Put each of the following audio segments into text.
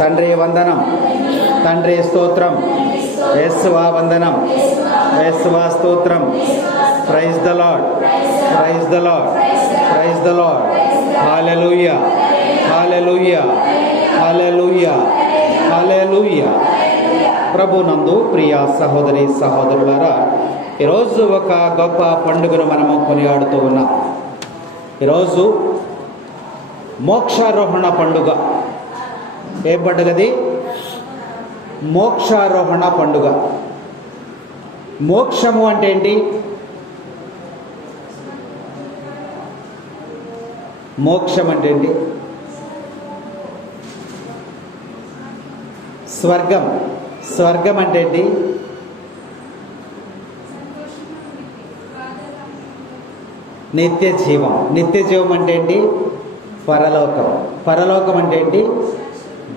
తండ్రి వందనం, తండ్రి స్తోత్రం, యేసువా వందనం, యేసువా స్తోత్రం. Praise the Lord, praise the Lord, praise the Lord. Hallelujah, hallelujah, hallelujah, hallelujah. ప్రభునందు ప్రియ సహోదరి సహోదరులారా, ఈరోజు ఒక గొప్ప పండుగను మనము కొనియాడుతూ ఉన్నాం. ఈరోజు మోక్షారోహణ పండుగ. ఏ పండుగది? మోక్షారోహణ పండుగ. మోక్షము అంటే ఏంటి? మోక్షం అంటే ఏంటి? స్వర్గం. స్వర్గం అంటే ఏంటి? నిత్య జీవం. నిత్య జీవం అంటే ఏంటి? పరలోకం. పరలోకం అంటే ఏంటి?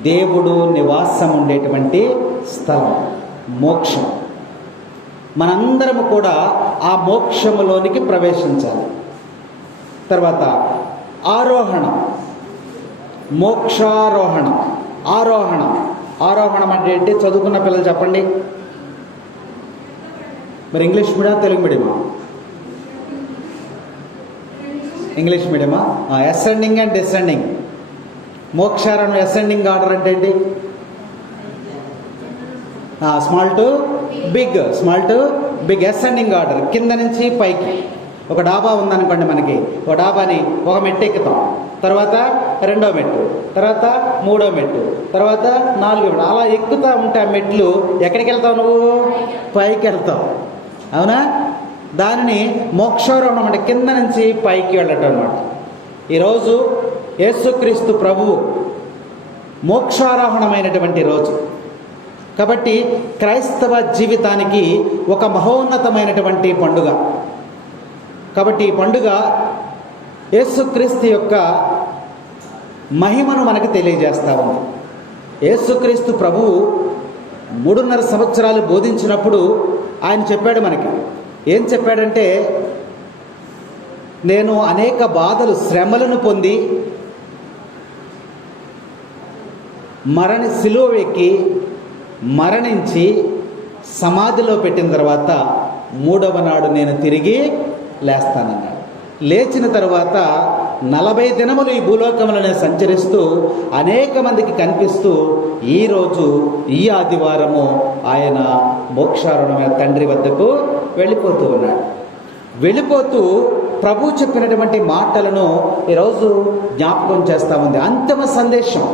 దేవుడు నివాసం ఉండేటువంటి స్థలం, మోక్షం. మనందరము కూడా ఆ మోక్షములోనికి ప్రవేశించాలి. తర్వాత ఆరోహణం, మోక్షారోహణం, ఆరోహణం. ఆరోహణం అంటే ఏంటి? చదువుకున్న పిల్లలు చెప్పండి. మరి ఇంగ్లీష్ మీడియం, తెలుగు మీడియమా? ఇంగ్లీష్ మీడియమా? Ascending and descending. మోక్షారోహణం అసెండింగ్ ఆర్డర్ అంటే ఏంటి? Small to big, small to big. Ascending order, కింద నుంచి పైకి. ఒక డాబా ఉందనుకోండి, మనకి ఒక డాబాని ఒక మెట్టు ఎక్కుతాం, తర్వాత రెండో మెట్టు, తర్వాత మూడో మెట్టు, తర్వాత నాలుగో మెట్టు. అలా ఎక్కుతూ ఉంటే ఆ మెట్లు ఎక్కడికి వెళ్తావు? నువ్వు పైకి వెళ్తావు, అవునా? దానిని మోక్షారోహణం అంటే కింద నుంచి పైకి వెళ్ళటం అన్నమాట. ఈరోజు యేసుక్రీస్తు ప్రభువు మోక్షారోహణమైనటువంటి రోజు కాబట్టి క్రైస్తవ జీవితానికి ఒక మహోన్నతమైనటువంటి పండుగ. కాబట్టి ఈ పండుగ యేసుక్రీస్తు యొక్క మహిమను మనకు తెలియజేస్తా ఉంది. యేసుక్రీస్తు ప్రభువు 3.5 సంవత్సరాలు బోధించినప్పుడు ఆయన చెప్పాడు మనకి. ఏం చెప్పాడంటే, నేను అనేక బాధలు, శ్రమలను పొంది శిలువ ఎక్కి మరణించి సమాధిలో పెట్టిన తర్వాత 3వ నాడు నేను తిరిగి లేస్తానన్నాడు. లేచిన తర్వాత 40 దినములు ఈ భూలోకంలో నేను సంచరిస్తూ అనేక మందికి కనిపిస్తూ ఈరోజు ఈ ఆదివారము ఆయన మోక్షారోహణమైన తండ్రి వద్దకు వెళ్ళిపోతూ ఉన్నాడు. వెళ్ళిపోతూ ప్రభు చెప్పినటువంటి మాటలను ఈరోజు జ్ఞాపకం చేస్తూ ఉంది. అంతిమ సందేశం.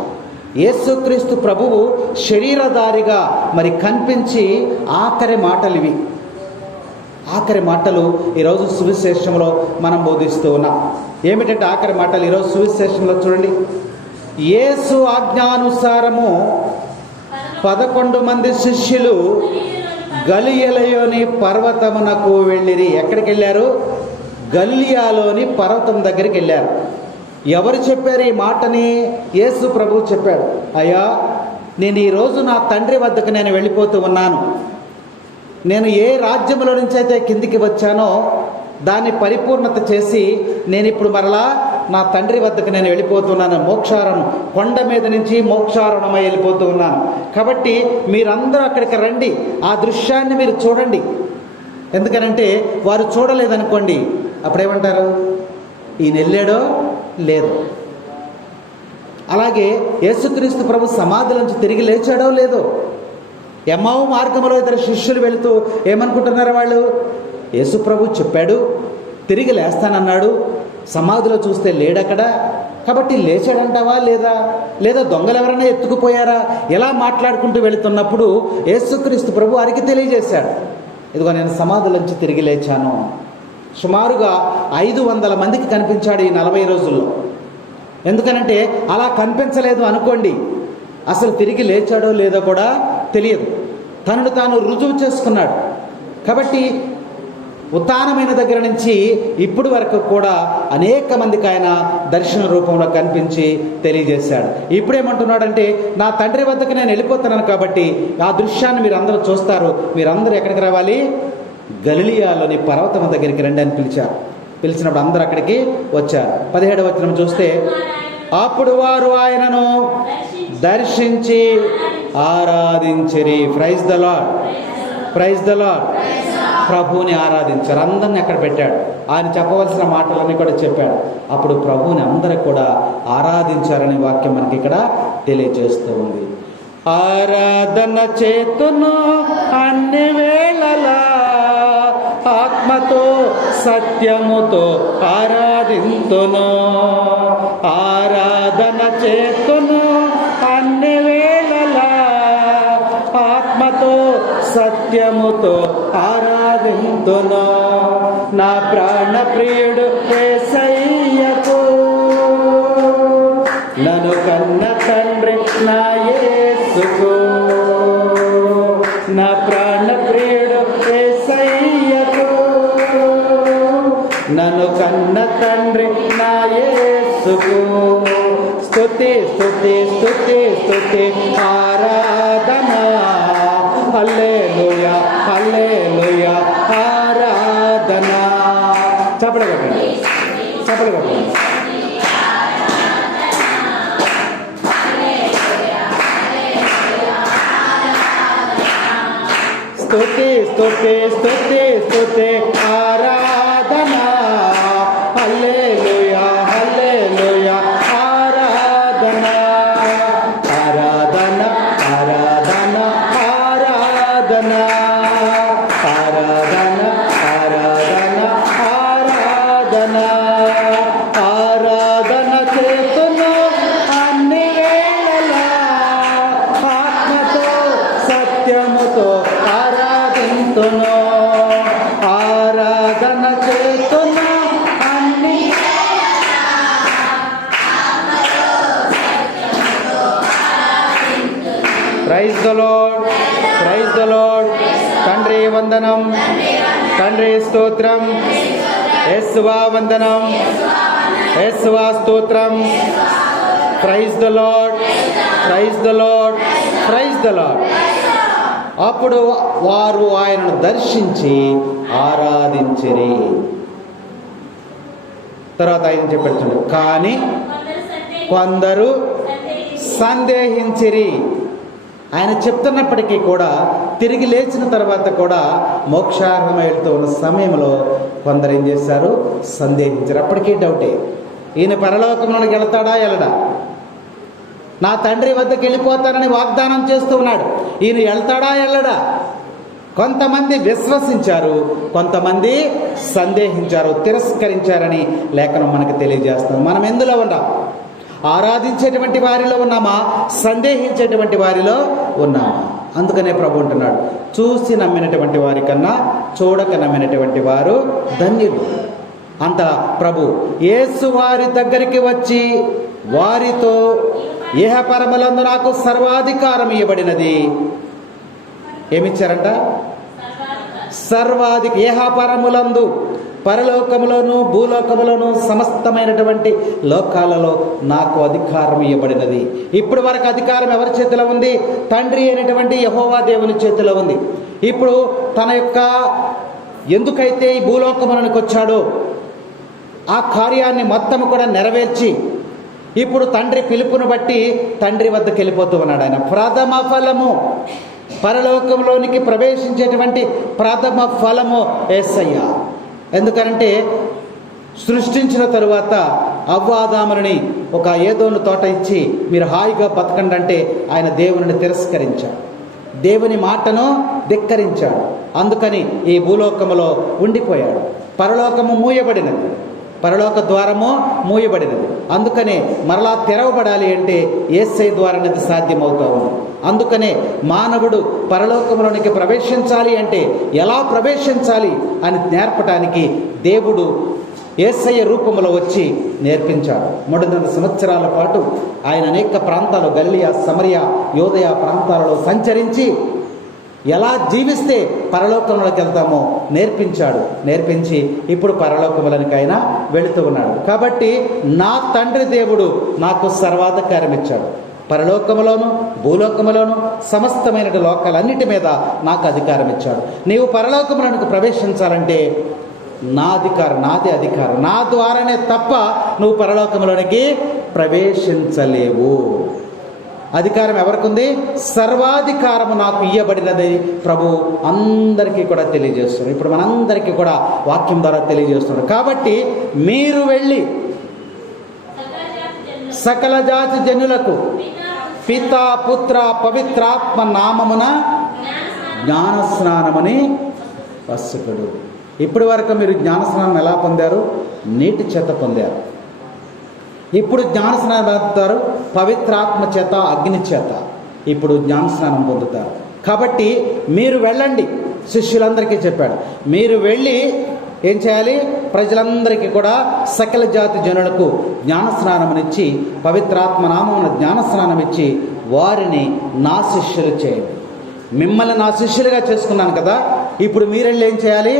యేసుక్రీస్తు ప్రభువు శరీరధారిగా మరి కనిపించి ఆఖరి మాటలు ఇవి. ఆఖరి మాటలు ఈరోజు సువిశేషంలో మనం బోధిస్తూ ఉన్నాం. ఏమిటంటే ఆఖరి మాటలు ఈరోజు సువిశేషంలో చూడండి. యేసు ఆజ్ఞానుసారము 11 మంది శిష్యులు గలిలయలోని పర్వతమునకు వెళ్ళిరి. ఎక్కడికి వెళ్ళారు? గలిలయలోని పర్వతం దగ్గరికి వెళ్ళారు. ఎవరు చెప్పారు ఈ మాటని? యేసు ప్రభువు చెప్పాడు. అయ్యా, నేను ఈరోజు నా తండ్రి వద్దకు నేను వెళ్ళిపోతూ ఉన్నాను. నేను ఏ రాజ్యంలో నుంచి అయితే కిందికి వచ్చానో దాన్ని పరిపూర్ణత చేసి నేను ఇప్పుడు మరలా నా తండ్రి వద్దకు నేను వెళ్ళిపోతున్నాను. మోక్షారోహణం, కొండ మీద నుంచి మోక్షారోహణమై వెళ్ళిపోతూ ఉన్నాను. కాబట్టి మీరందరూ అక్కడికి రండి, ఆ దృశ్యాన్ని మీరు చూడండి. ఎందుకనంటే వారు చూడలేదనుకోండి, అప్పుడేమంటారు? ఈయన వెళ్ళాడో లేదు. అలాగే యేసుక్రీస్తు ప్రభు సమాధి నుంచి తిరిగి లేచాడో లేదో. ఎమ్మావు మార్గంలో ఇద్దరు శిష్యులు వెళుతూ ఏమనుకుంటున్నారు వాళ్ళు? యేసు ప్రభు చెప్పాడు, తిరిగి లేస్తానన్నాడు, సమాధిలో చూస్తే లేడక్కడ, కాబట్టి లేచాడంటావా లేదా? లేదా దొంగలు ఎవరైనా ఎత్తుకుపోయారా? ఎలా మాట్లాడుకుంటూ వెళుతున్నప్పుడు యేసుక్రీస్తు ప్రభు వారికి తెలియజేశాడు, ఇదిగో నేను సమాధిలోంచి తిరిగి లేచాను. సుమారుగా 500 మందికి కనిపించాడు ఈ 40 రోజుల్లో. ఎందుకనంటే అలా కనిపించలేదు అనుకోండి, అసలు తిరిగి లేచాడో లేదో కూడా తెలియదు. తనను తాను రుజువు చేసుకున్నాడు. కాబట్టి ఉత్థానమైన దగ్గర నుంచి ఇప్పుడు వరకు కూడా అనేక మందికి ఆయన దర్శన రూపంలో కనిపించి తెలియజేశాడు. ఇప్పుడేమంటున్నాడంటే, నా తండ్రి వద్దకు నేను వెళ్ళిపోతున్నాను కాబట్టి ఆ దృశ్యాన్ని మీరు అందరూ చూస్తారు. మీరందరూ ఎక్కడికి రావాలి? గలిలయలోని పర్వతం దగ్గరికి రండి అని పిలిచారు. పిలిచినప్పుడు అందరూ అక్కడికి వచ్చారు. 17వ వచనం చూస్తే, అప్పుడు వారు ఆయనను దర్శించి ఆరాధించిరి. Praise the Lord, praise the Lord. ప్రభువుని ఆరాధించారు. అందరిని అక్కడ పెట్టాడు. ఆయన చెప్పవలసిన మాటలన్నీ కూడా చెప్పాడు. అప్పుడు ప్రభువుని అందరూ కూడా ఆరాధించారనే వాక్యం మనకి ఇక్కడ తెలియజేస్తూ ఉంది. ఆరాధన చేతును అన్ని వేళలా, ఆత్మతో సత్యముతో ఆరాధింతును. ఆరాధన చేతును అన్ని వేళలా, ఆత్మతో సత్యముతో ఆరాధింతును. నా ప్రాణ ప్రియుడు యేసయ్యకు, నన్ను కన్న తండ్రి నా యేసుకు. నా ప్రాణ ప్రియుడు యేసయ్యకు, నన్ను కన్న తండ్రి నా యేసుకు. స్తుతి స్తుతి స్తుతి స్తుతి ఆరాధన. హల్లెలూయా హల్లెలూయా ఆరాధన. చప్పట్లు కొట్టండి, చప్పట్లు కొట్టండి. స్తుతి స్తుతి స్తుతి స్తుతి ఆరాధన. హల్లెలూయా హల్లెలూయా ఆరాధన. ఆరాధన ఆరాధన ఆరాధన ఆరాధన ఆరాధన ఆరాధన. ఆరాధన చేతును అన్ని వేళలా, ఆత్మతో సత్యముతో ఆరాధింతును. ఆరాధన చేతును అన్ని. Praise the Lord, praise the Lord. తండ్రి వందనం, తండ్రి స్తోత్రం, యేసువా వందనం, యేసువా స్తోత్రం. Praise the Lord, praise the Lord, praise the Lord. అప్పుడు వారు ఆయనను దర్శించి ఆరాధించిరి. తర్వాత ఆయన చెప్పాడు, కానీ కొందరు సందేహించిరి. ఆయన చెప్తున్నప్పటికీ కూడా తిరిగి లేచిన తర్వాత కూడా మోక్షార్హం వెళ్తూ ఉన్న సమయంలో కొందరు ఏం చేశారు? సందేహించారు. అప్పటికీ డౌటే, ఈయన పరలోకంలోకి వెళతాడా వెళ్ళడా? నా తండ్రి వద్దకు వెళ్ళిపోతానని వాగ్దానం చేస్తూ ఉన్నాడు. ఈయన వెళ్తాడా వెళ్ళడా? కొంతమంది విశ్వసించారు, కొంతమంది సందేహించారు, తిరస్కరించారని లేఖనం మనకు తెలియజేస్తాం. మనం ఎందులో ఉన్నాం? ఆరాధించేటువంటి వారిలో ఉన్నామా? సందేహించేటువంటి వారిలో ఉన్నామా? అందుకనే ప్రభు అంటున్నాడు, చూసి నమ్మినటువంటి వారి కన్నా చూడక నమ్మినటువంటి వారు ధన్యులు. అంత ప్రభు యేసు వారి దగ్గరికి వచ్చి వారితో, ఇహపరములందు నాకు సర్వాధికారం ఇవ్వబడినది. ఏమిచ్చారంట? ఇహపరములందు, పరలోకములోను భూలోకములోను సమస్తమైనటువంటి లోకాలలో నాకు అధికారం ఇవ్వబడినది. ఇప్పుడు వరకు అధికారం ఎవరి చేతిలో ఉంది? తండ్రి అయినటువంటి యెహోవా దేవుని చేతిలో ఉంది. ఇప్పుడు తన యొక్క ఎందుకైతే ఈ భూలోకములకు వచ్చాడో ఆ కార్యాన్ని మొత్తం కూడా నెరవేర్చి ఇప్పుడు తండ్రి పిలుపును బట్టి తండ్రి వద్దకు వెళ్ళిపోతూ ఉన్నాడు. ఆయన ప్రథమ ఫలము, పరలోకంలోనికి ప్రవేశించేటువంటి ప్రథమ ఫలము యేసయ్య. ఎందుకనంటే సృష్టించిన తరువాత అవ్వాదాముని ఒక ఏదోను తోట ఇచ్చి మీరు హాయిగా బతకండి అంటే ఆయన దేవుని తిరస్కరించాడు, దేవుని మాటను ధిక్కరించాడు. అందుకని ఈ భూలోకములో ఉండిపోయాడు. పరలోకము మూయబడినది, పరలోక ద్వారము మూయబడినది. అందుకనే మరలా తెరవబడాలి అంటే యేసయ్య ద్వారానే సాధ్యమవుతా ఉంది. అందుకనే మానవుడు పరలోకంలోనికి ప్రవేశించాలి అంటే ఎలా ప్రవేశించాలి అని నేర్పడానికి దేవుడు యేసయ్య రూపంలో వచ్చి నేర్పించాడు. 300 సంవత్సరాల పాటు ఆయన అనేక ప్రాంతాలు, గలిలయ, సమరయ, యోదయ ప్రాంతాలలో సంచరించి ఎలా జీవిస్తే పరలోకంలోకి వెళ్తామో నేర్పించి ఇప్పుడు పరలోకములకి ఆయన వెళుతూ ఉన్నాడు. కాబట్టి నా తండ్రి దేవుడు నాకు సర్వాధికారం ఇచ్చాడు. పరలోకములోను భూలోకములోను సమస్తమైన లోకాలన్నిటి మీద నాకు అధికారం ఇచ్చాడు. నీవు పరలోకములకు ప్రవేశించాలంటే నాదే అధికారం, నా ద్వారానే తప్ప నువ్వు పరలోకంలోనికి ప్రవేశించలేవు. అధికారం ఎవరికి ఉంది? సర్వాధికారము నాకు ఇయ్యబడినది ప్రభు అందరికీ కూడా తెలియజేస్తున్నారు. ఇప్పుడు మనందరికీ కూడా వాక్యం ద్వారా తెలియజేస్తున్నారు. కాబట్టి మీరు వెళ్ళి సకల జాతి జనులకు పితా పుత్ర పవిత్రాత్మ నామమున జ్ఞానస్నానమని వసుకుడు. ఇప్పటి వరకు మీరు జ్ఞానస్నానం ఎలా పొందారు? నీటి చేత పొందారు. ఇప్పుడు జ్ఞానస్నానం పొందుతారు పవిత్రాత్మ చేత, అగ్ని చేత. ఇప్పుడు జ్ఞానస్నానం పొందుతారు. కాబట్టి మీరు వెళ్ళండి. శిష్యులందరికీ చెప్పాడు, మీరు వెళ్ళి ఏం చేయాలి? ప్రజలందరికీ కూడా సకల జాతి జనులకు జ్ఞానస్నానమునిచ్చి, పవిత్రాత్మ నామమున జ్ఞానస్నానం ఇచ్చి వారిని నా శిష్యులు చేయండి. మిమ్మల్ని నా శిష్యులుగా చేసుకున్నాను కదా, ఇప్పుడు మీరెళ్ళి ఏం చేయాలి?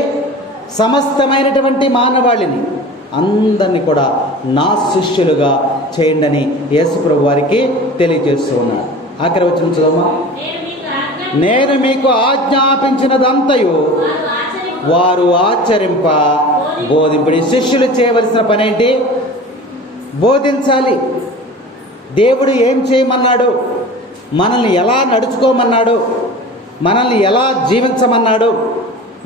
సమస్తమైనటువంటి మానవాళిని అందరినీ కూడా నా శిష్యులుగా చేయండి అని యేసుప్రభు వారికి తెలియజేస్తూ ఉన్నాడు. ఆఖరి వచనం చదవమా. నేను మీకు ఆజ్ఞాపించినదంతయు వారు ఆచరింప బోధింపుడి. శిష్యులు చేయవలసిన పని ఏంటి? బోధించాలి. దేవుడు ఏం చేయమన్నాడు, మనల్ని ఎలా నడుచుకోమన్నాడు, మనల్ని ఎలా జీవించమన్నాడు,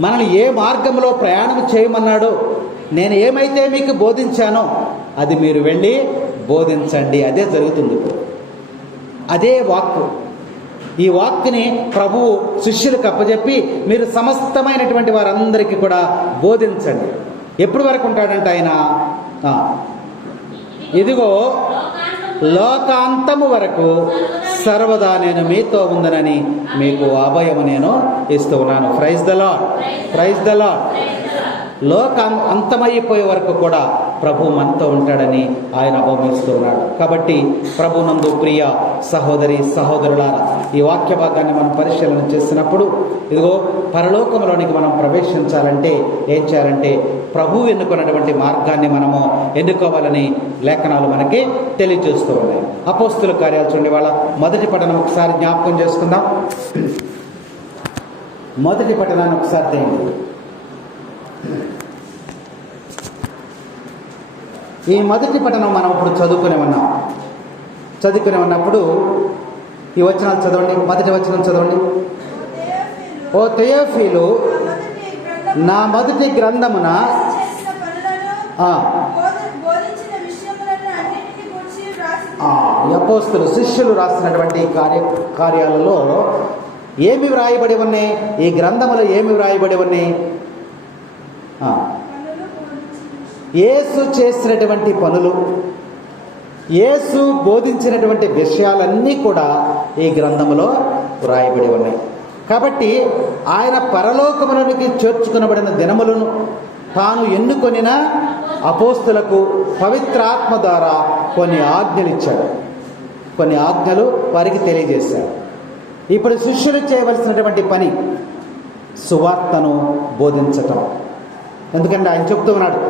మనల్ని ఏ మార్గంలో ప్రయాణం చేయమన్నాడు, నేను ఏమైతే మీకు బోధించానో అది మీరు వెళ్ళి బోధించండి. అదే జరుగుతుంది. అదే వాక్కు. ఈ వాక్కుని ప్రభువు శిష్యులకు అప్పచెప్పి మీరు సమస్తమైనటువంటి వారందరికీ కూడా బోధించండి. ఎప్పటి వరకు ఉంటాడంటే ఆయన, ఇదిగో లోకాంతము వరకు సర్వదా నేను మీతో ఉందనని మీకు అభయము నేను ఇస్తూ ఉన్నాను. Praise the Lord, praise the Lord. లోకం అంతమైపోయే వరకు కూడా ప్రభు మనతో ఉంటాడని ఆయన అభయమిస్తూ ఉన్నాడు. కాబట్టి ప్రభునందు ప్రియ సహోదరి సహోదరులారా, ఈ వాక్య భాగాన్ని మనం పరిశీలన చేసినప్పుడు ఇదిగో పరలోకంలోనికి మనం ప్రవేశించాలంటే ఏం చేయాలంటే ప్రభు ఎన్నుకున్నటువంటి మార్గాన్ని మనము ఎన్నుకోవాలని లేఖనాలు మనకి తెలియజేస్తూ ఉన్నాయి. అపోస్తుల కార్యాలు చూడండి, వాళ్ళ మొదటి పఠనం ఒకసారి జ్ఞాపకం చేసుకుందాం. మొదటి పఠనాన్ని ఒకసారి చేయండి. ఈ మొదటి పఠనం మనం ఇప్పుడు చదువుకునే ఉన్నప్పుడు ఈ వచనాలు చదవండి. మొదటి వచనం చదవండి. ఓ తెయోఫీలు, నా మొదటి గ్రంథమున అపోస్తులు శిష్యులు రాసినటువంటి కార్యాలలో ఏమి వ్రాయబడి ఉన్నాయి? ఈ గ్రంథములో ఏమి వ్రాయబడి ఉన్నాయి? యేసు చేసినటువంటి పనులు, యేసు బోధించినటువంటి విషయాలన్నీ కూడా ఈ గ్రంథములో వ్రాయబడి ఉన్నాయి. కాబట్టి ఆయన పరలోకములోనికి చేర్చుకునబడిన దినములను తాను ఎన్నుకొనిన అపోస్తులకు పవిత్రాత్మ ద్వారా కొన్ని ఆజ్ఞలు ఇచ్చాడు. కొన్ని ఆజ్ఞలు వారికి తెలియజేశాడు. ఇప్పుడు శిష్యులు చేయవలసినటువంటి పని సువార్తను బోధించటం. ఎందుకంటే ఆయన చెప్తూ ఉన్నాడు,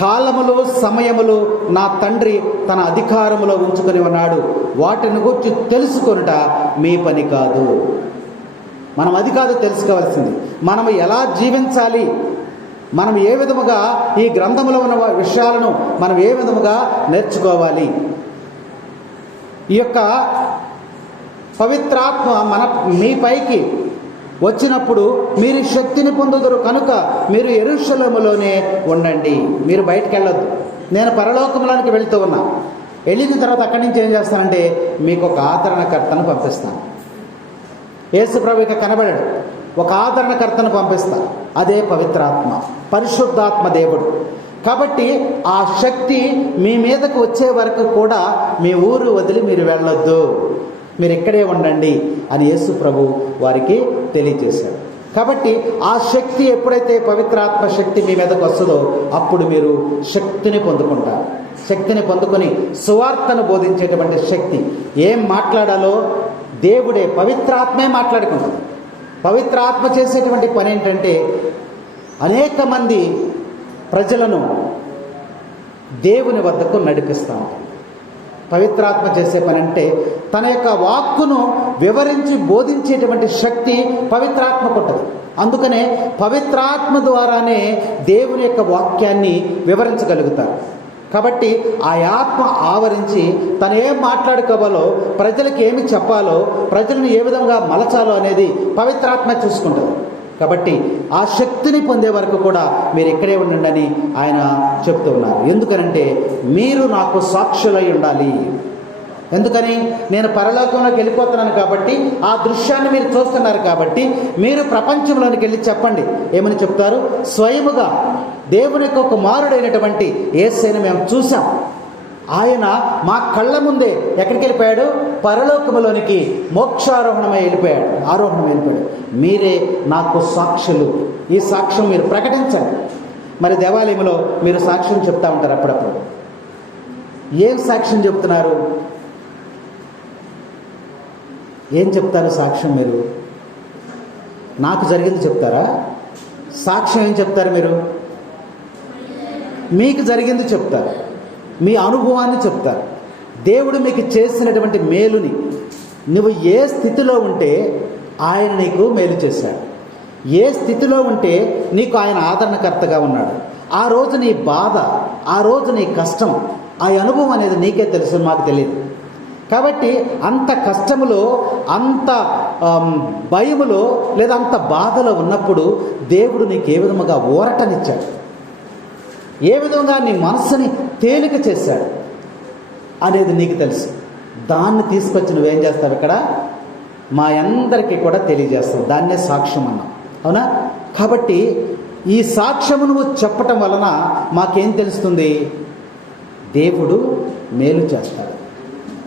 కాలములు సమయములు నా తండ్రి తన అధికారములో ఉంచుకొని ఉన్నాడు, వాటిని గురించి తెలుసుకొనుట మీ పని కాదు. మనం అది కాదు తెలుసుకోవాల్సింది, మనం ఎలా జీవించాలి, మనం ఏ విధముగా ఈ గ్రంథములో ఉన్న విషయాలను మనం ఏ విధముగా నేర్చుకోవాలి. ఈ యొక్క పవిత్రాత్మ మీ పైకి వచ్చినప్పుడు మీరు శక్తిని పొందుదురు కనుక మీరు యెరూషలేములోనే ఉండండి, మీరు బయటికి వెళ్ళొద్దు. నేను పరలోకంలోనికి వెళ్తూ ఉన్నా. వెళ్ళిన తర్వాత అక్కడి నుంచి ఏం చేస్తానంటే మీకు ఒక ఆదరణకర్తను పంపిస్తాను. యేసు ప్రభు ఇక కనబడాడు, ఒక ఆదరణకర్తను పంపిస్తాను. అదే పవిత్రాత్మ, పరిశుద్ధాత్మ దేవుడు. కాబట్టి ఆ శక్తి మీ మీదకు వచ్చే వరకు కూడా మీ ఊరు వదిలి మీరు వెళ్ళొద్దు, మీరు ఇక్కడే ఉండండి అని యేసు ప్రభు వారికి తెలియజేశాడు. కాబట్టి ఆ శక్తి ఎప్పుడైతే పవిత్రాత్మ శక్తి మీ మీదకు వస్తుందో అప్పుడు మీరు శక్తిని పొందుకుంటారు. శక్తిని పొందుకొని సువార్తను బోధించేటువంటి శక్తి. ఏం మాట్లాడాలో దేవుడే, పవిత్రాత్మే మాట్లాడుకుంటుంది. పవిత్రాత్మ చేసేటువంటి పని ఏంటంటే అనేక మంది ప్రజలను దేవుని వద్దకు నడిపిస్తూ ఉంటారు. పవిత్రాత్మ చేసే పని అంటే తన యొక్క వాక్కును వివరించి బోధించేటువంటి శక్తి పవిత్రాత్మకు ఉంటుంది. అందుకనే పవిత్రాత్మ ద్వారానే దేవుని యొక్క వాక్యాన్ని వివరించగలుగుతారు. కాబట్టి ఆ ఆత్మ ఆవరించి తను ఏం మాట్లాడుకోవాలో, ప్రజలకు ఏమి చెప్పాలో, ప్రజలను ఏ విధంగా మలచాలో అనేది పవిత్రాత్మ చూసుకుంటుంది. కాబట్టి ఆ శక్తిని పొందే వరకు కూడా మీరు ఇక్కడే ఉండండి ఆయన చెప్తూ ఉన్నారు. ఎందుకనంటే మీరు నాకు సాక్షులై ఉండాలి. ఎందుకని? నేను పరలోకంలోకి వెళ్ళిపోతున్నాను కాబట్టి, ఆ దృశ్యాన్ని మీరు చూస్తున్నారు కాబట్టి మీరు ప్రపంచంలోనికి వెళ్ళి చెప్పండి. ఏమని చెప్తారు? స్వయముగా దేవుని యొక్క కుమారుడైనటువంటి యేసయ్యను మేము చూసాం. ఆయన మా కళ్ళ ముందే ఎక్కడికి వెళ్ళిపోయాడు? పరలోకములోనికి మోక్షారోహణమై వెళ్ళిపోయాడు, ఆరోహణమై వెళ్ళిపోయాడు. మీరే నాకు సాక్షులు. ఈ సాక్ష్యం మీరు ప్రకటించండి. మరి దేవాలయంలో మీరు సాక్ష్యం చెప్తా ఉంటారు అప్పుడప్పుడు. ఏం సాక్ష్యం చెప్తున్నారు? ఏం చెప్తారు సాక్ష్యం? మీరు నాకు జరిగింది చెప్తారా? సాక్ష్యం ఏం చెప్తారు మీరు? మీకు జరిగింది చెప్తారు, మీ అనుభవాన్ని చెప్తారు. దేవుడు మీకు చేసినటువంటి మేలుని, నువ్వు ఏ స్థితిలో ఉంటే ఆయన నీకు మేలు చేశాడు, ఏ స్థితిలో ఉంటే నీకు ఆయన ఆదరణకర్తగా ఉన్నాడు, ఆ రోజు నీ బాధ, ఆ రోజు నీ కష్టం, ఆ అనుభవం అనేది నీకే తెలుసు, మాకు తెలియదు. కాబట్టి అంత కష్టములో, అంత భయములో లేదా అంత బాధలో ఉన్నప్పుడు దేవుడు నీకు ఏ విధముగా ఊరటనిచ్చాడు, ఏ విధంగా నీ మనస్సుని తేలిక చేశాడు అనేది నీకు తెలుసు. దాన్ని తీసుకొచ్చి నువ్వేం చేస్తావు? ఇక్కడ మా అందరికీ కూడా తెలియజేస్తావు. దాన్నే సాక్ష్యం అన్నాం, అవునా? కాబట్టి ఈ సాక్ష్యము నువ్వు చెప్పటం వలన మాకేం తెలుస్తుంది? దేవుడు మేలు చేస్తాడు.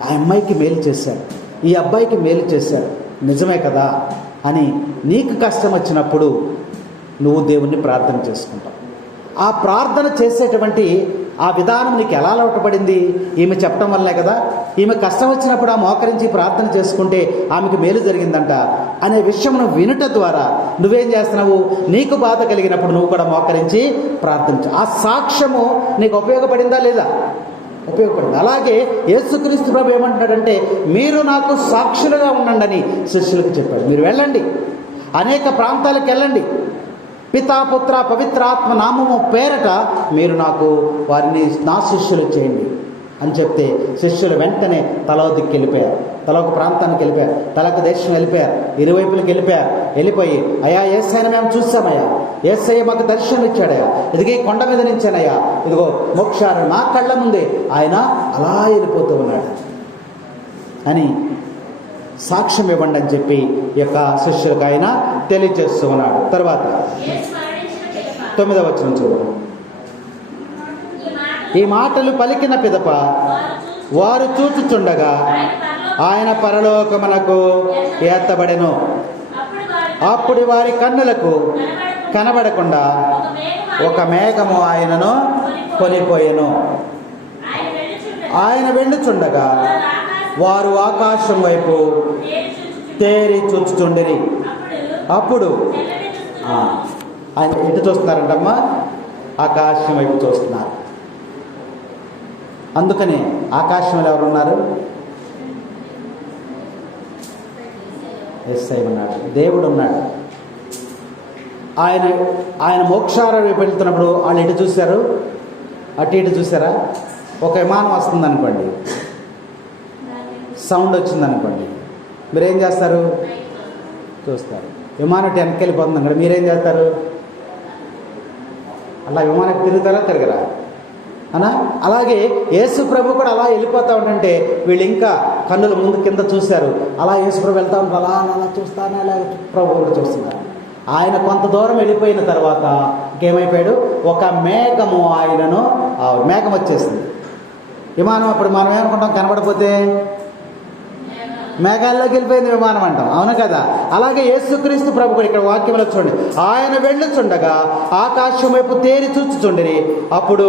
ఆ అమ్మాయికి మేలు చేశాడు, ఈ అబ్బాయికి మేలు చేశాడు, నిజమే కదా అని నీకు కష్టం వచ్చినప్పుడు నువ్వు దేవుణ్ణి ప్రార్థన చేసుకుంటావు. ఆ ప్రార్థన చేసేటువంటి ఆ విధానం నీకు ఎలా అలవాటుపడింది? ఈమె చెప్పడం వల్లే కదా. ఈమె కష్టం వచ్చినప్పుడు ఆ మోకరించి ప్రార్థన చేసుకుంటే ఆమెకు మేలు జరిగిందంట అనే విషయం నువ్వు వినుట ద్వారా నువ్వేం చేస్తున్నావు? నీకు బాధ కలిగినప్పుడు నువ్వు కూడా మోకరించి ప్రార్థించు. ఆ సాక్ష్యము నీకు ఉపయోగపడిందా లేదా? ఉపయోగపడింది. అలాగే యేసుక్రీస్తు ప్రభు ఏమంటున్నాడంటే, మీరు నాకు సాక్షులుగా ఉండండి అని శిష్యులకు చెప్పాడు. మీరు వెళ్ళండి, అనేక ప్రాంతాలకు వెళ్ళండి, పితా పుత్ర పవిత్రాత్మ నామము పేరట మీరు నాకు వారిని నా శిష్యులు చేయండి అని చెప్తే శిష్యులు వెంటనే తల దిక్కు వెళ్ళిపోయారు, తలొక ప్రాంతానికి వెళ్ళిపోయారు, తలొక దేశం వెళ్ళిపోయారు, ఇరువైపులకు వెళ్ళిపోయారు. వెళ్ళిపోయి అయ్యా యేసయ్యను మేము చూసామయ్యా, యేసయ్య మాకు దర్శనం ఇచ్చాడయ్యా, ఇదిగో కొండ మీద నుంచానయ్యా, ఇదిగో మోక్షారు నా కళ్ళ ముందే ఆయన అలా వెళ్ళిపోతూ ఉన్నాడు అని సాక్ష్యం ఇవ్వండి అని చెప్పి ఈ యొక్క శిష్యులకు ఆయన తెలియజేస్తూ ఉన్నాడు. తర్వాత 9వ వచనం చూద్దాం. ఈ మాటలు పలికిన పిదప వారు చూచుచుండగా ఆయన పరలోకమునకు ఎత్తబడెను. అప్పుడు వారి కన్నులకు కనబడకుండా ఒక మేఘము ఆయనను కొనిపోయెను. ఆయన వెళ్ళుచుండగా వారు ఆకాశం వైపు తేరి చూచుచుండిరి. అప్పుడు ఆయన ఎటు చూస్తున్నారంటమ్మా? ఆకాశం వైపు చూస్తున్నారు. అందుకనే ఆకాశంలో ఎవరున్నారు? యేసయ్య ఉన్నాడు, దేవుడు ఉన్నాడు. ఆయన మోక్షారం వైపు వెళ్తున్నప్పుడు వాళ్ళు ఎటు చూశారు? అటు ఇటు చూసారా? ఒక విమానం వస్తుంది అనుకోండి, సౌండ్ వచ్చిందనుకోండి, మీరేం చేస్తారు? చూస్తారు. విమానం వెనక్కి వెళ్ళిపోతుంది అక్కడ, మీరేం చేస్తారు? అలా విమానం తిరుగుతారా తిరగరా అనా? అలాగే యేసు ప్రభు కూడా అలా వెళ్ళిపోతూ ఉంటుంటే వీళ్ళు ఇంకా కన్నుల ముందు కింద చూశారు. అలా యేసు ప్రభు వెళ్తా ఉంటారు, అలా అలా చూస్తానే అలా ప్రభు కూడా చూస్తున్నారు. ఆయన కొంత దూరం వెళ్ళిపోయిన తర్వాత ఇంకేమైపోయాడు? ఒక మేఘము ఆయనను, మేఘం వచ్చేసింది. విమానం అప్పుడు మనం ఏమనుకుంటాం? కనబడిపోతే మేఘాల్లోకి వెళ్ళిపోయింది విమానం అంటాం, అవును కదా? అలాగే యేసుక్రీస్తు ప్రభు కూడా ఇక్కడ వాక్యంలో చూడండి, ఆయన వెళ్ళుచుండగా ఆకాశం వైపు తేరి చూచుచుండిరి. అప్పుడు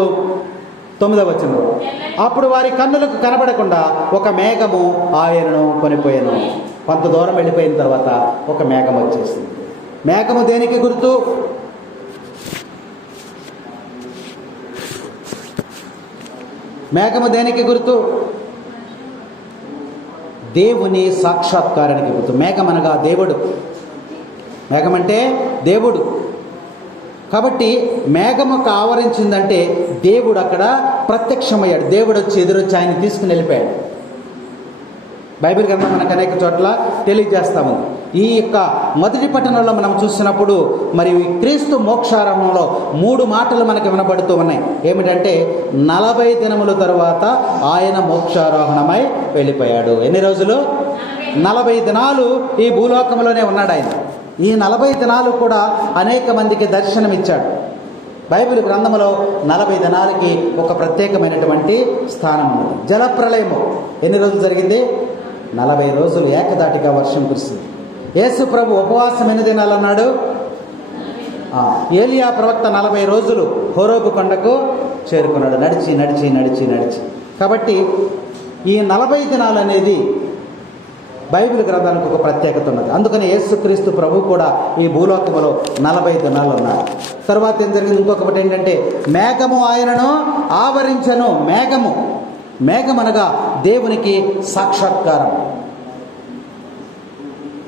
9వ వచనం, అప్పుడు వారి కన్నులకు కనబడకుండా ఒక మేఘము ఆయనను కొనిపోయాను. కొంత దూరం వెళ్ళిపోయిన తర్వాత ఒక మేఘం వచ్చేసింది. మేఘము దేనికి గుర్తు? మేఘము దేనికి గుర్తు? దేవుని సాక్షాత్కారానికి గుర్తు. మేఘం అనగా దేవుడు, మేఘం అంటే దేవుడు. కాబట్టి మేఘముకు ఆవరించిందంటే దేవుడు అక్కడ ప్రత్యక్షమయ్యాడు. దేవుడు వచ్చి ఎదురొచ్చి ఆయన తీసుకుని వెళ్ళిపోయాడు. బైబిల్ గ్రంథం మనకు అనేక చోట్ల తెలియజేస్తా ఉంది. ఈ యొక్క మొదటి పట్టణంలో మనం చూసినప్పుడు మరి క్రీస్తు మోక్షారంభంలో 3 మాటలు మనకు వినబడుతూ ఉన్నాయి. ఏమిటంటే 40 దినముల తరువాత ఆయన మోక్షారోహణమై వెళ్ళిపోయాడు. ఎన్ని రోజులు? 40 దినాలు ఈ భూలోకంలోనే ఉన్నాడు ఆయన. ఈ 40 దినాలు కూడా అనేక మందికి దర్శనమిచ్చాడు. బైబిల్ గ్రంథంలో 40 దినాలకి ఒక ప్రత్యేకమైనటువంటి స్థానం ఉంది. జలప్రళయము ఎన్ని రోజులు జరిగింది? 40 రోజులు ఏకదాటిగా వర్షం కురిసింది. యేసు ప్రభు ఉపవాసం ఎన్ని దినాలు అన్నాడు? ఏలియా ప్రవక్త 40 రోజులు హోరేబు కొండకు చేరుకున్నాడు, నడిచి నడిచి నడిచి నడిచి. కాబట్టి ఈ 40 దినాలు అనేది బైబిల్ గ్రంథానికి ఒక ప్రత్యేకత ఉన్నది. అందుకని యేసుక్రీస్తు ప్రభు కూడా ఈ భూలోకంలో 40 దినాలు ఉన్నారు. తర్వాత ఏం జరిగింది? ఇంకొకటి ఏంటంటే మేఘము ఆయనను ఆవరించను. మేఘం అనగా దేవునికి సాక్షాత్కారం.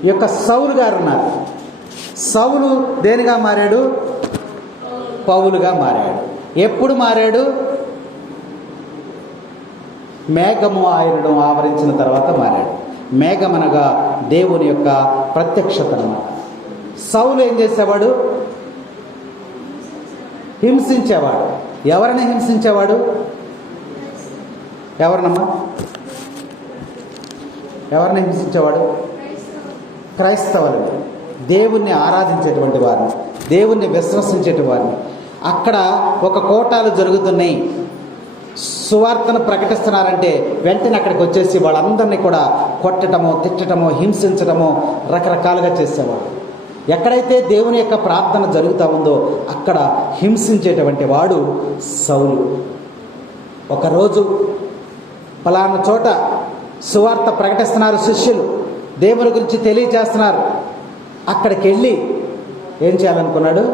ఈ యొక్క సౌలు గారు ఉన్నారు. సౌలు దేనిగా మారాడు? పౌలుగా మారాడు. ఎప్పుడు మారాడు? మేఘము ఆయనను ఆవరించిన తర్వాత మారాడు. మేఘమనగా దేవుని యొక్క ప్రత్యక్షత అన్నమాట. సౌలు ఏం చేసేవాడు? హింసించేవాడు. ఎవరిని హింసించేవాడు? ఎవరినమ్మా? ఎవరిని హింసించేవాడు? క్రైస్తవులని, దేవుణ్ణి ఆరాధించేటువంటి వారిని, దేవుణ్ణి విశ్వసించేటువంటి వారిని. అక్కడ ఒక కోటాలు జరుగుతున్నాయి, సువార్తను ప్రకటిస్తున్నారంటే వెంటనే అక్కడికి వచ్చేసి వాళ్ళందరినీ కూడా కొట్టడమో, తిట్టడమో, హింసించడమో రకరకాలుగా చేసేవాడు. ఎక్కడైతే దేవుని యొక్క ప్రార్థన జరుగుతూ ఉందో అక్కడ హింసించేటువంటి వాడు సౌలు. ఒకరోజు పలానా చోట సువార్త ప్రకటిస్తున్నారు, శిష్యులు దేవుని గురించి తెలియజేస్తున్నారు. అక్కడికి వెళ్ళి ఏం చేయాలనుకున్నాడు?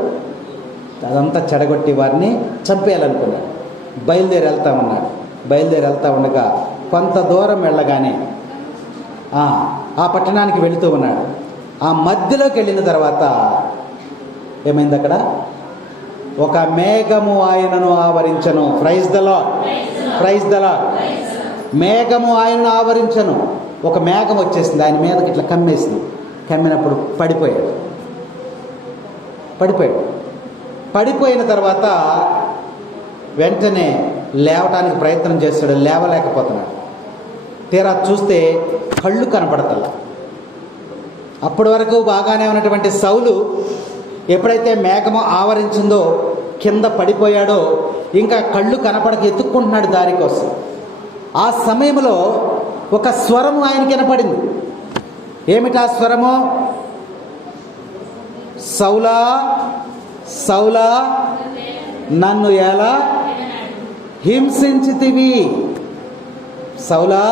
అదంతా చెడగొట్టి వారిని చంపేయాలనుకున్నాడు. బయలుదేరి వెళ్తా ఉండగా కొంత దూరం వెళ్ళగానే ఆ పట్టణానికి వెళుతూ ఉన్నాడు. ఆ మధ్యలోకి వెళ్ళిన తర్వాత ఏమైంది? అక్కడ ఒక మేఘము ఆయనను ఆవరించను. Praise the Lord, praise the Lord. మేఘము ఆయనను ఆవరించను. ఒక మేఘం వచ్చేసింది, ఆయన మీదకి ఇట్లా కమ్మేసింది. కమ్మినప్పుడు పడిపోయిన తర్వాత వెంటనే లేవటానికి ప్రయత్నం చేస్తాడు, లేవలేకపోతున్నాడు. తీరా చూస్తే కళ్ళు కనపడతల. అప్పటి వరకు బాగానే ఉన్నటువంటి సౌలు ఎప్పుడైతే మేఘము ఆవరించిందో కింద పడిపోయాడో ఇంకా కళ్ళు కనపడక ఎత్తుక్కుంటున్నాడు దారి కోసం. ఆ సమయంలో ఒక స్వరము ఆయనకి వినపడింది. ఏమిటా స్వరము? సౌలా సౌలా నన్ను ఎలా హింసించితివి? సౌలా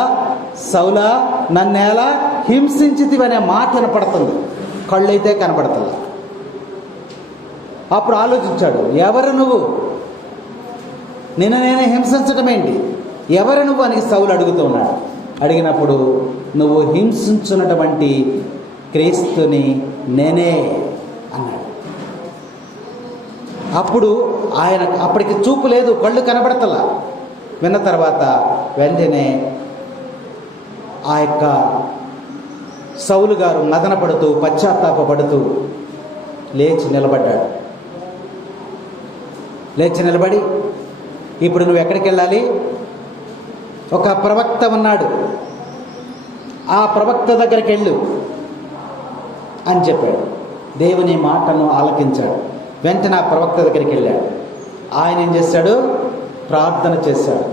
సౌలా నన్నేలా హింసించితివి అనే మాట వినపడుతుంది, కళ్ళైతే కనపడుతుంది. అప్పుడు ఆలోచించాడు, ఎవరు నువ్వు? నేనే హింసించటం ఏంటి? ఎవరు నువ్వు అని సౌలు అడుగుతూ ఉన్నాడు. అడిగినప్పుడు నువ్వు హింసించున్నటువంటి క్రీస్తుని నేనే అన్నాడు. అప్పుడు అప్పటికి చూపు లేదు, కళ్ళు కనబడతలా. విన్న తర్వాత వెంటనే ఆ యొక్క సౌలు గారు మదన పడుతూ పశ్చాత్తాపడుతూ లేచి నిలబడి ఇప్పుడు నువ్వు ఎక్కడికి వెళ్ళాలి? ఒక ప్రవక్త ఉన్నాడు, ఆ ప్రవక్త దగ్గరికి వెళ్ళు అని చెప్పాడు. దేవుని మాటను ఆలకించాడు. వెంటనే ఆ ప్రవక్త దగ్గరికి వెళ్ళాడు. ఆయన ఏం చేశాడు? ప్రార్థన చేశాడు.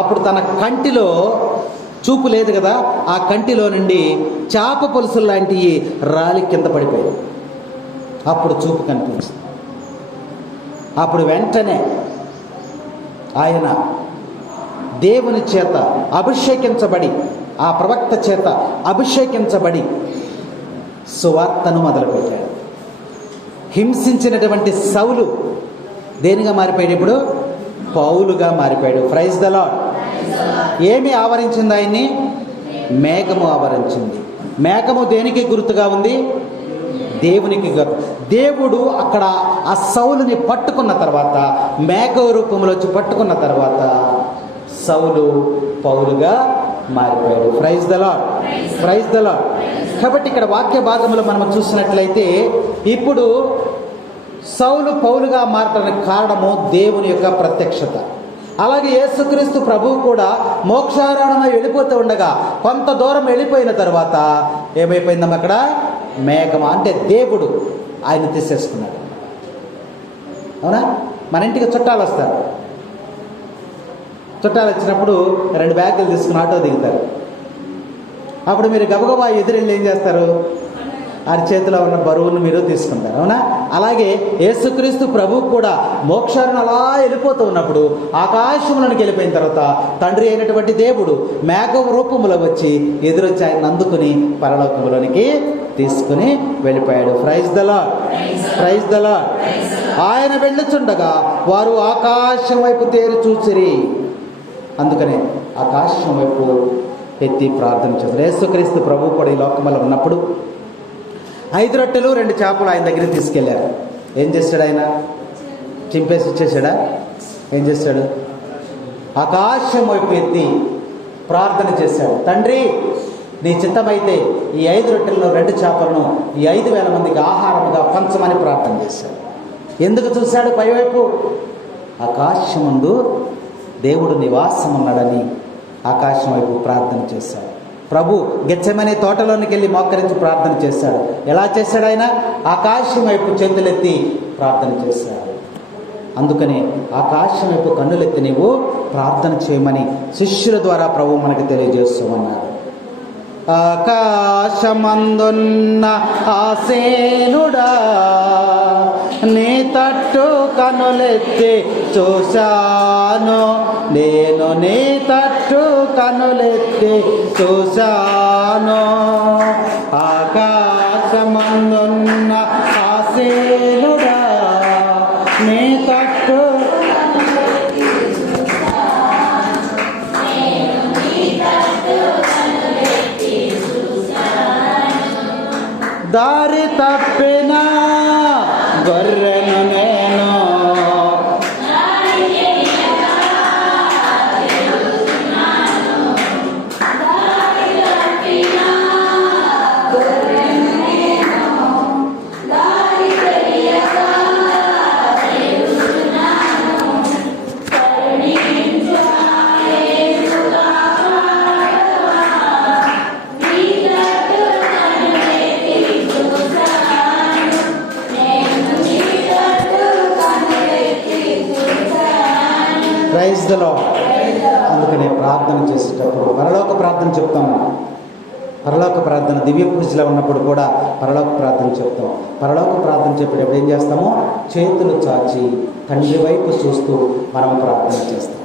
అప్పుడు తన కంటిలో చూపు లేదు కదా, ఆ కంటిలో నుండి చేప పులుసులు లాంటివి రాలి కింద పడిపోయాయి. అప్పుడు చూపు కనిపించింది. అప్పుడు వెంటనే ఆయన దేవుని చేత అభిషేకించబడి, ఆ ప్రవక్త చేత అభిషేకించబడి సువార్తను మొదలుపెట్టాడు. హింసించినటువంటి సౌలు దేనిగా మారిపోయాడు? ఇప్పుడు పౌలుగా మారిపోయాడు. Praise the Lord. ఏమి ఆవరించింది ఆయన్ని? మేఘము ఆవరించింది. మేఘము దేనికి గుర్తుగా ఉంది? దేవునికి దేవుడు అక్కడ ఆ సౌలుని పట్టుకున్న తర్వాత, మేఘ రూపంలో వచ్చి పట్టుకున్న తర్వాత సౌలు పౌలుగా మారిపోయాడు. Praise the Lord, praise the Lord. కాబట్టి ఇక్కడ వాక్య భాగంలో మనం చూసినట్లయితే ఇప్పుడు సౌలు పౌలుగా మారటానికి కారణము దేవుని యొక్క ప్రత్యక్షత. అలాగే యేసుక్రీస్తు ప్రభువు కూడా మోక్షారోహణమై వెళ్ళిపోతూ ఉండగా కొంత దూరం వెళ్ళిపోయిన తర్వాత ఏమైపోయిందమ్మా, అక్కడ మేఘం అంటే దేవుడు ఆయన తీసేసుకున్నాడు. అవునా? మన ఇంటికి చుట్టాలు వస్తారు. చుట్టాలు వచ్చినప్పుడు 2 బ్యాగులు తీసుకుని ఆటో దిగుతారు. అప్పుడు మీరు గబగబా ఎదురెళ్ళి ఏం చేస్తారు? ఆయన చేతిలో ఉన్న బరువును మీరు తీసుకుంటారు. అవునా? అలాగే యేసుక్రీస్తు ప్రభువు కూడా మోక్షాన్ని అలా వెళ్ళిపోతూ ఉన్నప్పుడు ఆకాశంలోనికి వెళ్ళిపోయిన తర్వాత తండ్రి అయినటువంటి దేవుడు మేఘ రూపంలో వచ్చి ఎదురొచ్చి ఆయన అందుకుని పరలోకంలోనికి తీసుకుని వెళ్ళిపోయాడు. Praise the Lord, praise the Lord. ఆయన వెళ్ళుచుండగా వారు ఆకాశం వైపు తేరి చూసిరి. అందుకనే ఆకాశం వైపు ఎత్తి ప్రార్థన చేస్తారు. యేసుక్రీస్తు ప్రభువు కూడా ఈ లోకంలో ఉన్నప్పుడు 5 రొట్టెలు 2 చేపలు ఆయన దగ్గరికి తీసుకెళ్లారు. ఏం చేశాడు? ఆయన చింపేసి ఇచ్చేసాడా? ఏం చేశాడు? ఆకాశం వైపు ఎత్తి ప్రార్థన చేశాడు. తండ్రి, నీ చిత్తమైతే ఈ 5 రొట్టెలను 2 చేపలను ఈ 5,000 మందికి ఆహారముగా పంచమని ప్రార్థన చేశాడు. ఎందుకు చూశాడు పైవైపు? ఆకాశమందు దేవుడు నివాసం ఉన్నాడని ఆకాశం వైపు ప్రార్థన చేశాడు. ప్రభు గెత్సెమనే తోటలోనికి వెళ్ళి మోకరించి ప్రార్థన చేశాడు. ఎలా చేశాడు? ఆయన ఆకాశం వైపు చేతులెత్తి ప్రార్థన చేశాడు. అందుకని ఆకాశం వైపు కన్నులెత్తి నీవు ప్రార్థన చేయమని శిష్యుల ద్వారా ప్రభు మనకు తెలియజేస్తామన్నాడు. ఆకాశమందున్న ఆసేనుడా, నీ తట్టు కనులెత్తి చూశాను, నేను నీ తట్టు కనులెత్తి చూశాను. ఆకాశమందున్న ఆసేనుడా, నీ తట్టు దారి తప్పిన గొర్రెను నేను, ప్రైజ్ ద లార్డ్. అందుకనే ప్రార్థన చేసేటప్పుడు పరలోక ప్రార్థన చెప్తాము. పరలోక ప్రార్థన దివ్య పూజలో ఉన్నప్పుడు కూడా పరలోక ప్రార్థన చెప్తాం. పరలోక ప్రార్థన చెప్పేటప్పుడు ఏం చేస్తాము? చేతులు చాచి తండ్రి వైపు చూస్తూ మనం ప్రార్థన చేస్తాం.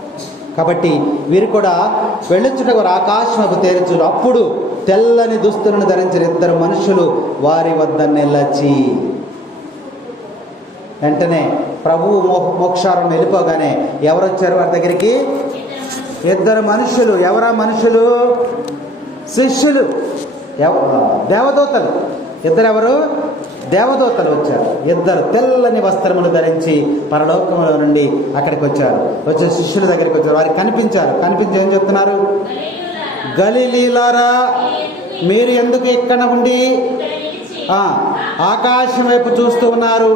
కాబట్టి వీరు కూడా వెళ్ళొచ్చుట వారు ఆకాశం వైపు తేరుచు. అప్పుడు తెల్లని దుస్తులను ధరించిన 2 మనుషులు వారి వద్ద నిలచి, వెంటనే ప్రభువు మోక్షారం వెళ్ళిపోగానే ఎవరు వచ్చారు వారి దగ్గరికి? 2 మనుషులు. ఎవరా మనుషులు? శిష్యులు, దేవదూతలు. 2 ఎవరు? దేవదూతలు వచ్చారు. 2 తెల్లని వస్త్రములు ధరించి పరలోకంలో నుండి అక్కడికి వచ్చారు. వచ్చే శిష్యుల దగ్గరికి వచ్చారు. వారికి కనిపించారు. కనిపించి ఏం చెప్తున్నారు? గలిలీలారా, మీరు ఎందుకు ఇక్కడ ఉండి ఆకాశం వైపు చూస్తూ ఉన్నారు?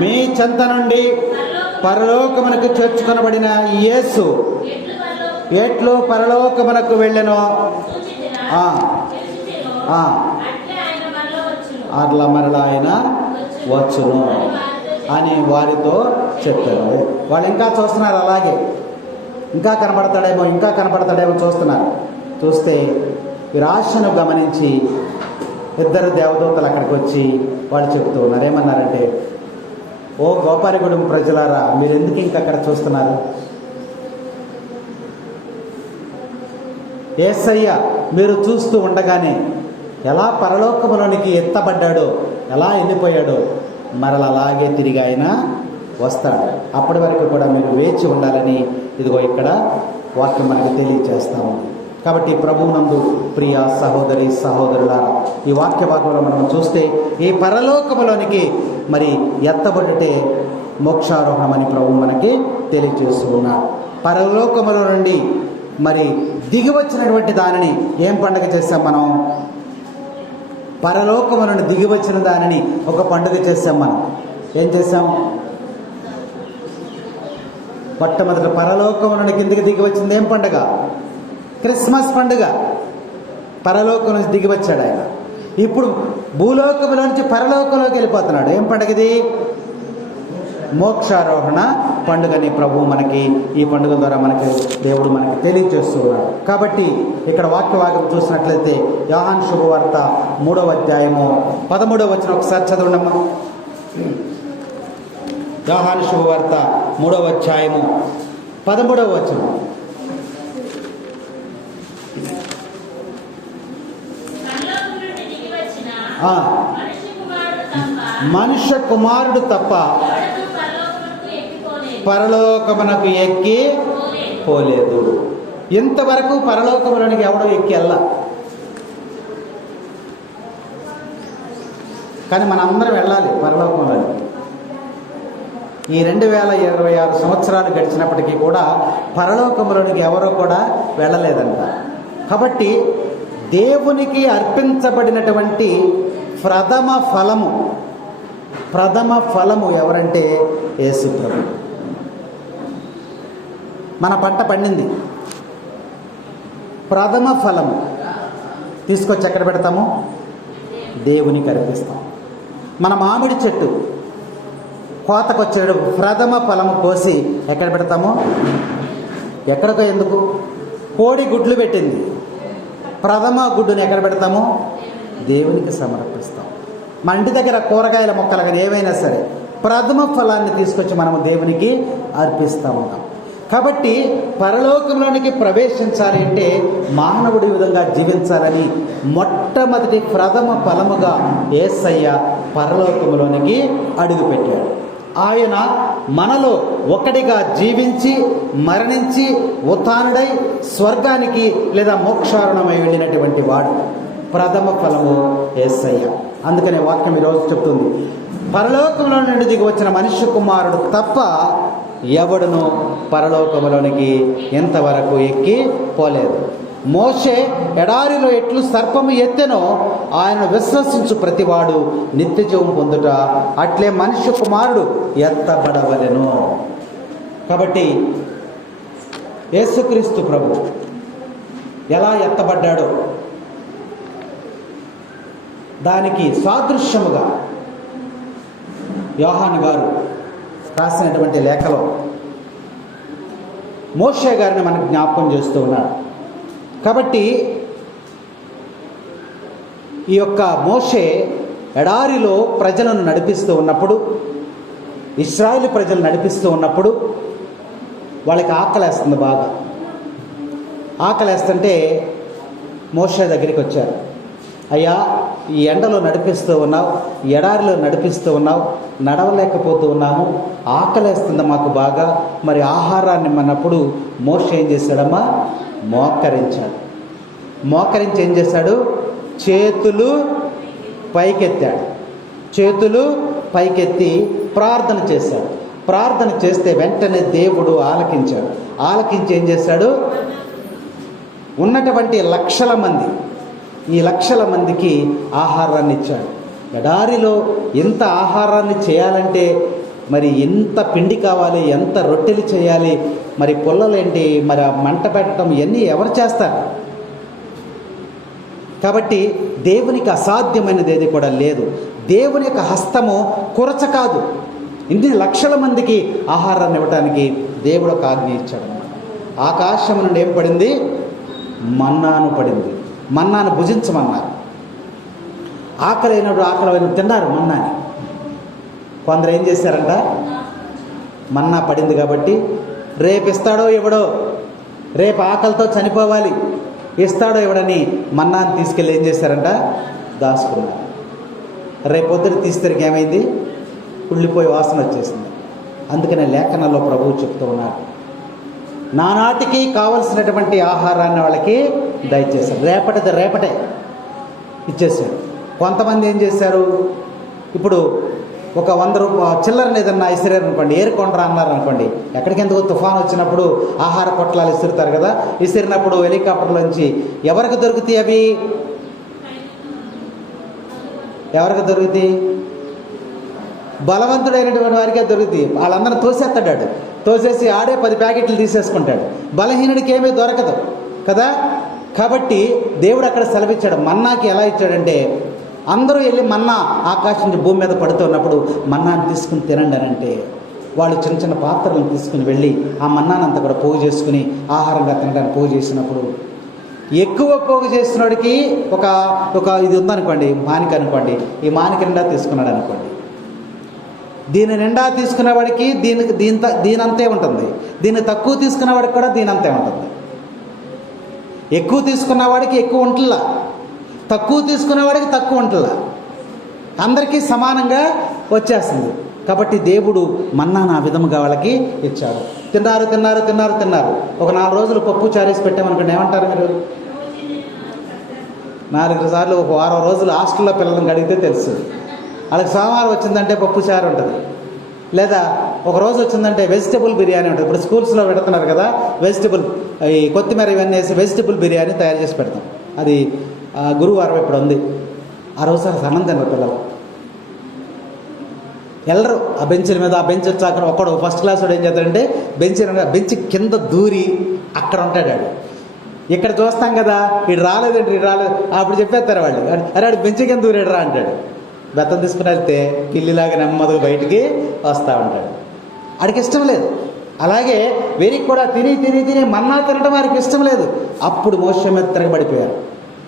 మీ చెంత నుండి పరలోకమునకు చేర్చుకొనబడిన యేసు ఎట్లు పరలోకమునకు వెళ్ళెనో అట్లా మరలా ఆయన వచ్చును అని వారితో చెప్పారు. వాళ్ళు ఇంకా చూస్తున్నారు. అలాగే ఇంకా కనబడతాడేమో చూస్తున్నారు. చూస్తే వీరి ఆశను గమనించి 2 దేవదూతలు అక్కడికి వచ్చి వాళ్ళు చెబుతూ ఉన్నారు. ఏమన్నారంటే, ఓ గోపాలగూడెం ప్రజలారా, మీరు ఎందుకు ఇంకా అక్కడ చూస్తున్నారు? యేసయ్య మీరు చూస్తూ ఉండగానే ఎలా పరలోకములోనికి ఎత్తబడ్డాడో, ఎలా వెళ్ళిపోయాడో, మరల అలాగే తిరిగి ఆయన వస్తాడు. అప్పటి వరకు కూడా మీరు వేచి ఉండాలని ఇదిగో ఇక్కడ వాక్యం మనకు తెలియజేస్తాము. కాబట్టి ప్రభువునందు ప్రియ సహోదరి సహోదరులారా, ఈ వాక్య భాగంలో మనం చూస్తే ఈ పరలోకములోనికి మరి ఎత్తబడితే మోక్షారోహణమని ప్రభు మనకి తెలియజేస్తూ ఉన్నాడు. పరలోకములో నుండి మరి దిగి వచ్చినటువంటి దానిని ఏం పండుగ చేస్తాం మనం? పరలోకము నుండి దిగి వచ్చిన దానిని ఒక పండుగ చేస్తాం. మనం ఏం చేస్తాం? మొట్టమొదటి పరలోకము నుండి కిందికి దిగి వచ్చింది ఏం పండుగ? క్రిస్మస్ పండుగ. పరలోకం నుంచి దిగి వచ్చాడు ఆయన. ఇప్పుడు భూలోకంలో నుంచి పరలోకంలోకి వెళ్ళిపోతున్నాడు. ఏం పండుగ ఇది? మోక్షారోహణ పండుగని ప్రభు మనకి ఈ పండుగ ద్వారా మనకి దేవుడు మనకి తెలియజేస్తూ ఉన్నాడు. కాబట్టి ఇక్కడ వాక్యభాగం చూసినట్లయితే యోహాను శుభవార్త 3వ అధ్యాయము 13వ వచనం ఒకసారి చదవండమ్మా. యోహాను శుభవార్త 3వ అధ్యాయము 13వ వచనం. మనుష్య కుమారుడు తప్ప పరలోకమునకు ఎక్కి పోలేదు. ఇంతవరకు పరలోకములోనికి ఎవడో ఎక్కి వెళ్ళా. కానీ మనందరం వెళ్ళాలి పరలోకంలోనికి. ఈ 2026 సంవత్సరాలు గడిచినప్పటికీ కూడా పరలోకంలోనికి ఎవరో కూడా వెళ్ళలేదంట. కాబట్టి దేవునికి అర్పించబడినటువంటి ప్రథమ ఫలము ఎవరంటే యేసు ప్రభు. మన పంట పండింది, ప్రథమ ఫలము తీసుకొచ్చి ఎక్కడ పెడతాము? దేవునికి అర్పిస్తాం. మన మామిడి చెట్టు కోతకొచ్చేటప్పుడు ప్రథమ ఫలము కోసి ఎక్కడ పెడతాము? ఎక్కడికో ఎందుకు? కోడి గుడ్లు పెట్టింది, ప్రథమ గుడ్డుని ఎక్కడ పెడతాము? దేవునికి సమర్పిస్తాం. మన ఇంటి దగ్గర కూరగాయల మొక్కలు కానీ ఏవైనా సరే ప్రథమ ఫలాన్ని తీసుకొచ్చి మనము దేవునికి అర్పిస్తూ ఉంటాం. కాబట్టి పరలోకంలోనికి ప్రవేశించాలి అంటే మానవుడి విధంగా జీవించాలని మొట్టమొదటి ప్రథమ ఫలముగా యేసయ్య పరలోకంలోనికి అడుగుపెట్టాడు. ఆయన మనలో ఒకటిగా జీవించి మరణించి ఉత్థానుడై స్వర్గానికి లేదా మోక్షారణమై వెళ్ళినటువంటి వాడు ప్రథమ ఫలము యేసయ్య. అందుకనే వాక్యం ఈరోజు చెప్తుంది, పరలోకంలో నుండి దిగి వచ్చిన మనుష్య కుమారుడు తప్ప ఎవడును పరలోకములోనికి ఎంతవరకు ఎక్కి పోలేదు. మోషే ఎడారిలో ఎట్లు సర్పము ఎత్తెనో ఆయన విశ్వసించు ప్రతివాడు నిత్య జీవం పొందుట అట్లే మనుష్య కుమారుడు ఎత్తబడవలెను. కాబట్టి యేసుక్రీస్తు ప్రభు ఎలా ఎత్తబడ్డాడో దానికి సాదృశ్యముగా యోహాను గారు రాసినటువంటి లేఖలో మోషే గారిని మనకు జ్ఞాపకం చేస్తూ ఉన్నాడు. కాబట్టి ఈ యొక్క మోషే ఎడారిలో ప్రజలను నడిపిస్తూ ఉన్నప్పుడు, ఇశ్రాయేలు ప్రజలు నడిపిస్తూ ఉన్నప్పుడు వాళ్ళకి ఆకలేస్తుంది. బాగా ఆకలేస్తుంటే మోషే దగ్గరికి వచ్చారు. అయ్యా, ఈ ఎండలో నడిపిస్తూ ఉన్నావు, ఎడారిలో నడిపిస్తూ ఉన్నావు, నడవలేకపోతూ ఉన్నాము, ఆకలేస్తుంది మాకు బాగా, మరి ఆహారాన్ని అన్నప్పుడు మోషే ఏం చేశాడమ్మా? మోకరించాడు. మోకరించి ఏం చేశాడు? చేతులు పైకెత్తాడు. చేతులు పైకెత్తి ప్రార్థన చేశాడు. ప్రార్థన చేస్తే వెంటనే దేవుడు ఆలకించాడు. ఆలకించి ఏం చేశాడు? ఉన్నటువంటి లక్షల మంది, ఈ లక్షల మందికి ఆహారాన్ని ఇచ్చాడు. ఎడారిలో ఎంత ఆహారాన్ని చేయాలంటే మరి ఎంత పిండి కావాలి, ఎంత రొట్టెలు చేయాలి, మరి పుల్లలేంటి, మరి మంట పెట్టడం, ఇవన్నీ ఎవరు చేస్తారు? కాబట్టి దేవునికి అసాధ్యమైనది ఏది కూడా లేదు. దేవుని యొక్క హస్తము కొరచ కాదు. ఇన్ని లక్షల మందికి ఆహారాన్ని ఇవ్వడానికి దేవుడు ఒక ఆజ్ఞ ఇచ్చాడన్నమాట. ఆకాశం నుండి ఏం పడింది? మన్నాను పడింది. మన్నాను భుజించమన్నారు. ఆకలైనప్పుడు ఆకలి తిన్నారు మన్నాని. కొందరు ఏం చేశారంట? మన్నా పడింది కాబట్టి రేపు ఇస్తాడో ఇవ్వడో, రేపు ఆకలితో చనిపోవాలి, ఇస్తాడో ఇవ్వడని మన్నాను తీసుకెళ్ళి ఏం చేశారంట? దాచుకున్నారు. రేపు పొద్దున తీస్తే ఏమైంది? కుళ్ళిపోయి వాసన వచ్చేసింది. అందుకనే లేఖనాల్లో ప్రభువు చెప్తూ ఉన్నారు, నానాటికి కావలసినటువంటి ఆహారాన్ని వాళ్ళకి దయచేశారు. రేపటే ఇచ్చేసారు. కొంతమంది ఏం చేశారు, ఇప్పుడు ఒక 100 రూపాయలు చిల్లరని ఏదన్నా ఇసిరారు అనుకోండి, ఏరుకొండరా అన్నారు అనుకోండి, ఎక్కడికి ఎందుకు తుఫాను వచ్చినప్పుడు ఆహార పొట్లాలు ఇసురుతారు కదా, ఇసిరినప్పుడు హెలికాప్టర్లోంచి ఎవరికి దొరుకుతాయి అవి? ఎవరికి దొరుకుతాయి? బలవంతుడైనటువంటి వారికే దొరుకుతాయి. వాళ్ళందరూ తోసేస్తాడు, తోసేసి ఆడే 10 ప్యాకెట్లు తీసేసుకుంటాడు. బలహీనుడికి ఏమీ దొరకదు కదా. కాబట్టి దేవుడు అక్కడ సెలవిచ్చాడు. మన్నాకి ఎలా ఇచ్చాడంటే, అందరూ వెళ్ళి మన్నా ఆకాశం నుంచి భూమి మీద పడుతున్నప్పుడు మన్నాను తీసుకుని తినండి అని అంటే, వాళ్ళు చిన్న చిన్న పాత్రలను తీసుకుని వెళ్ళి ఆ మన్నానంతా కూడా పోగు చేసుకుని ఆహారంగా తినడానికి పోగు చేసినప్పుడు, ఎక్కువ పోగు చేసినోడికి ఒక ఇది ఉందనుకోండి, మానిక అనుకోండి, ఈ మానిక నిండా తీసుకున్నాడు అనుకోండి, దీని నిండా తీసుకునేవాడికి దీనంతే ఉంటుంది, దీన్ని తక్కువ తీసుకునేవాడికి కూడా దీనంతే ఉంటుంది. ఎక్కువ తీసుకున్నవాడికి ఎక్కువ ఉంటుందా, తక్కువ తీసుకునేవాడికి తక్కువ ఉంటుందా, అందరికీ సమానంగా వచ్చేస్తుంది. కాబట్టి దేవుడు మన్నాను ఆ విధముగా వాళ్ళకి ఇచ్చాడు. తిన్నారు. ఒక 4 రోజులు పప్పు చారేసి పెట్టామనుకోండి, ఏమంటారు మీరు? 4 సార్లు ఒక 10 రోజులు హాస్టల్లో పిల్లలను అడిగితే తెలుసు. వాళ్ళకి సోమవారం వచ్చిందంటే పప్పు చారు ఉంటుంది, లేదా ఒక రోజు వచ్చిందంటే వెజిటబుల్ బిర్యానీ ఉంటుంది. ఇప్పుడు స్కూల్స్లో పెడుతున్నారు కదా, వెజిటబుల్ ఈ కొత్తిమీర ఇవన్నీ వేసి వెజిటబుల్ బిర్యానీ తయారు చేసి పెడతాం. అది గురువారం ఇప్పుడు ఉంది. ఆ రోజు అన్నం తినరు పిల్లలు, వెళ్ళరు ఆ బెంచ్ల మీద. ఆ బెంచ్ వచ్చాక ఒకడు ఫస్ట్ క్లాస్ వాడు ఏం చేస్తాడంటే బెంచ్ కింద దూరి అక్కడ ఉంటాడు. వాడు ఇక్కడ చూస్తాం కదా, ఇటు రాలేదండి, ఇటు రాలేదు, అప్పుడు చెప్పేస్తారు వాళ్ళు, అరే వాడు బెంచ్ కింద దూరాడు రా అంటాడు. బెత్తం తీసుకుని వెళ్తే పిల్లిలాగా నెమ్మదిగా బయటికి వస్తూ ఉంటాడు. వాడికి ఇష్టం లేదు. అలాగే వీరికి కూడా తిని మన్నా తినడం వారికి ఇష్టం లేదు. అప్పుడు మోషే మీద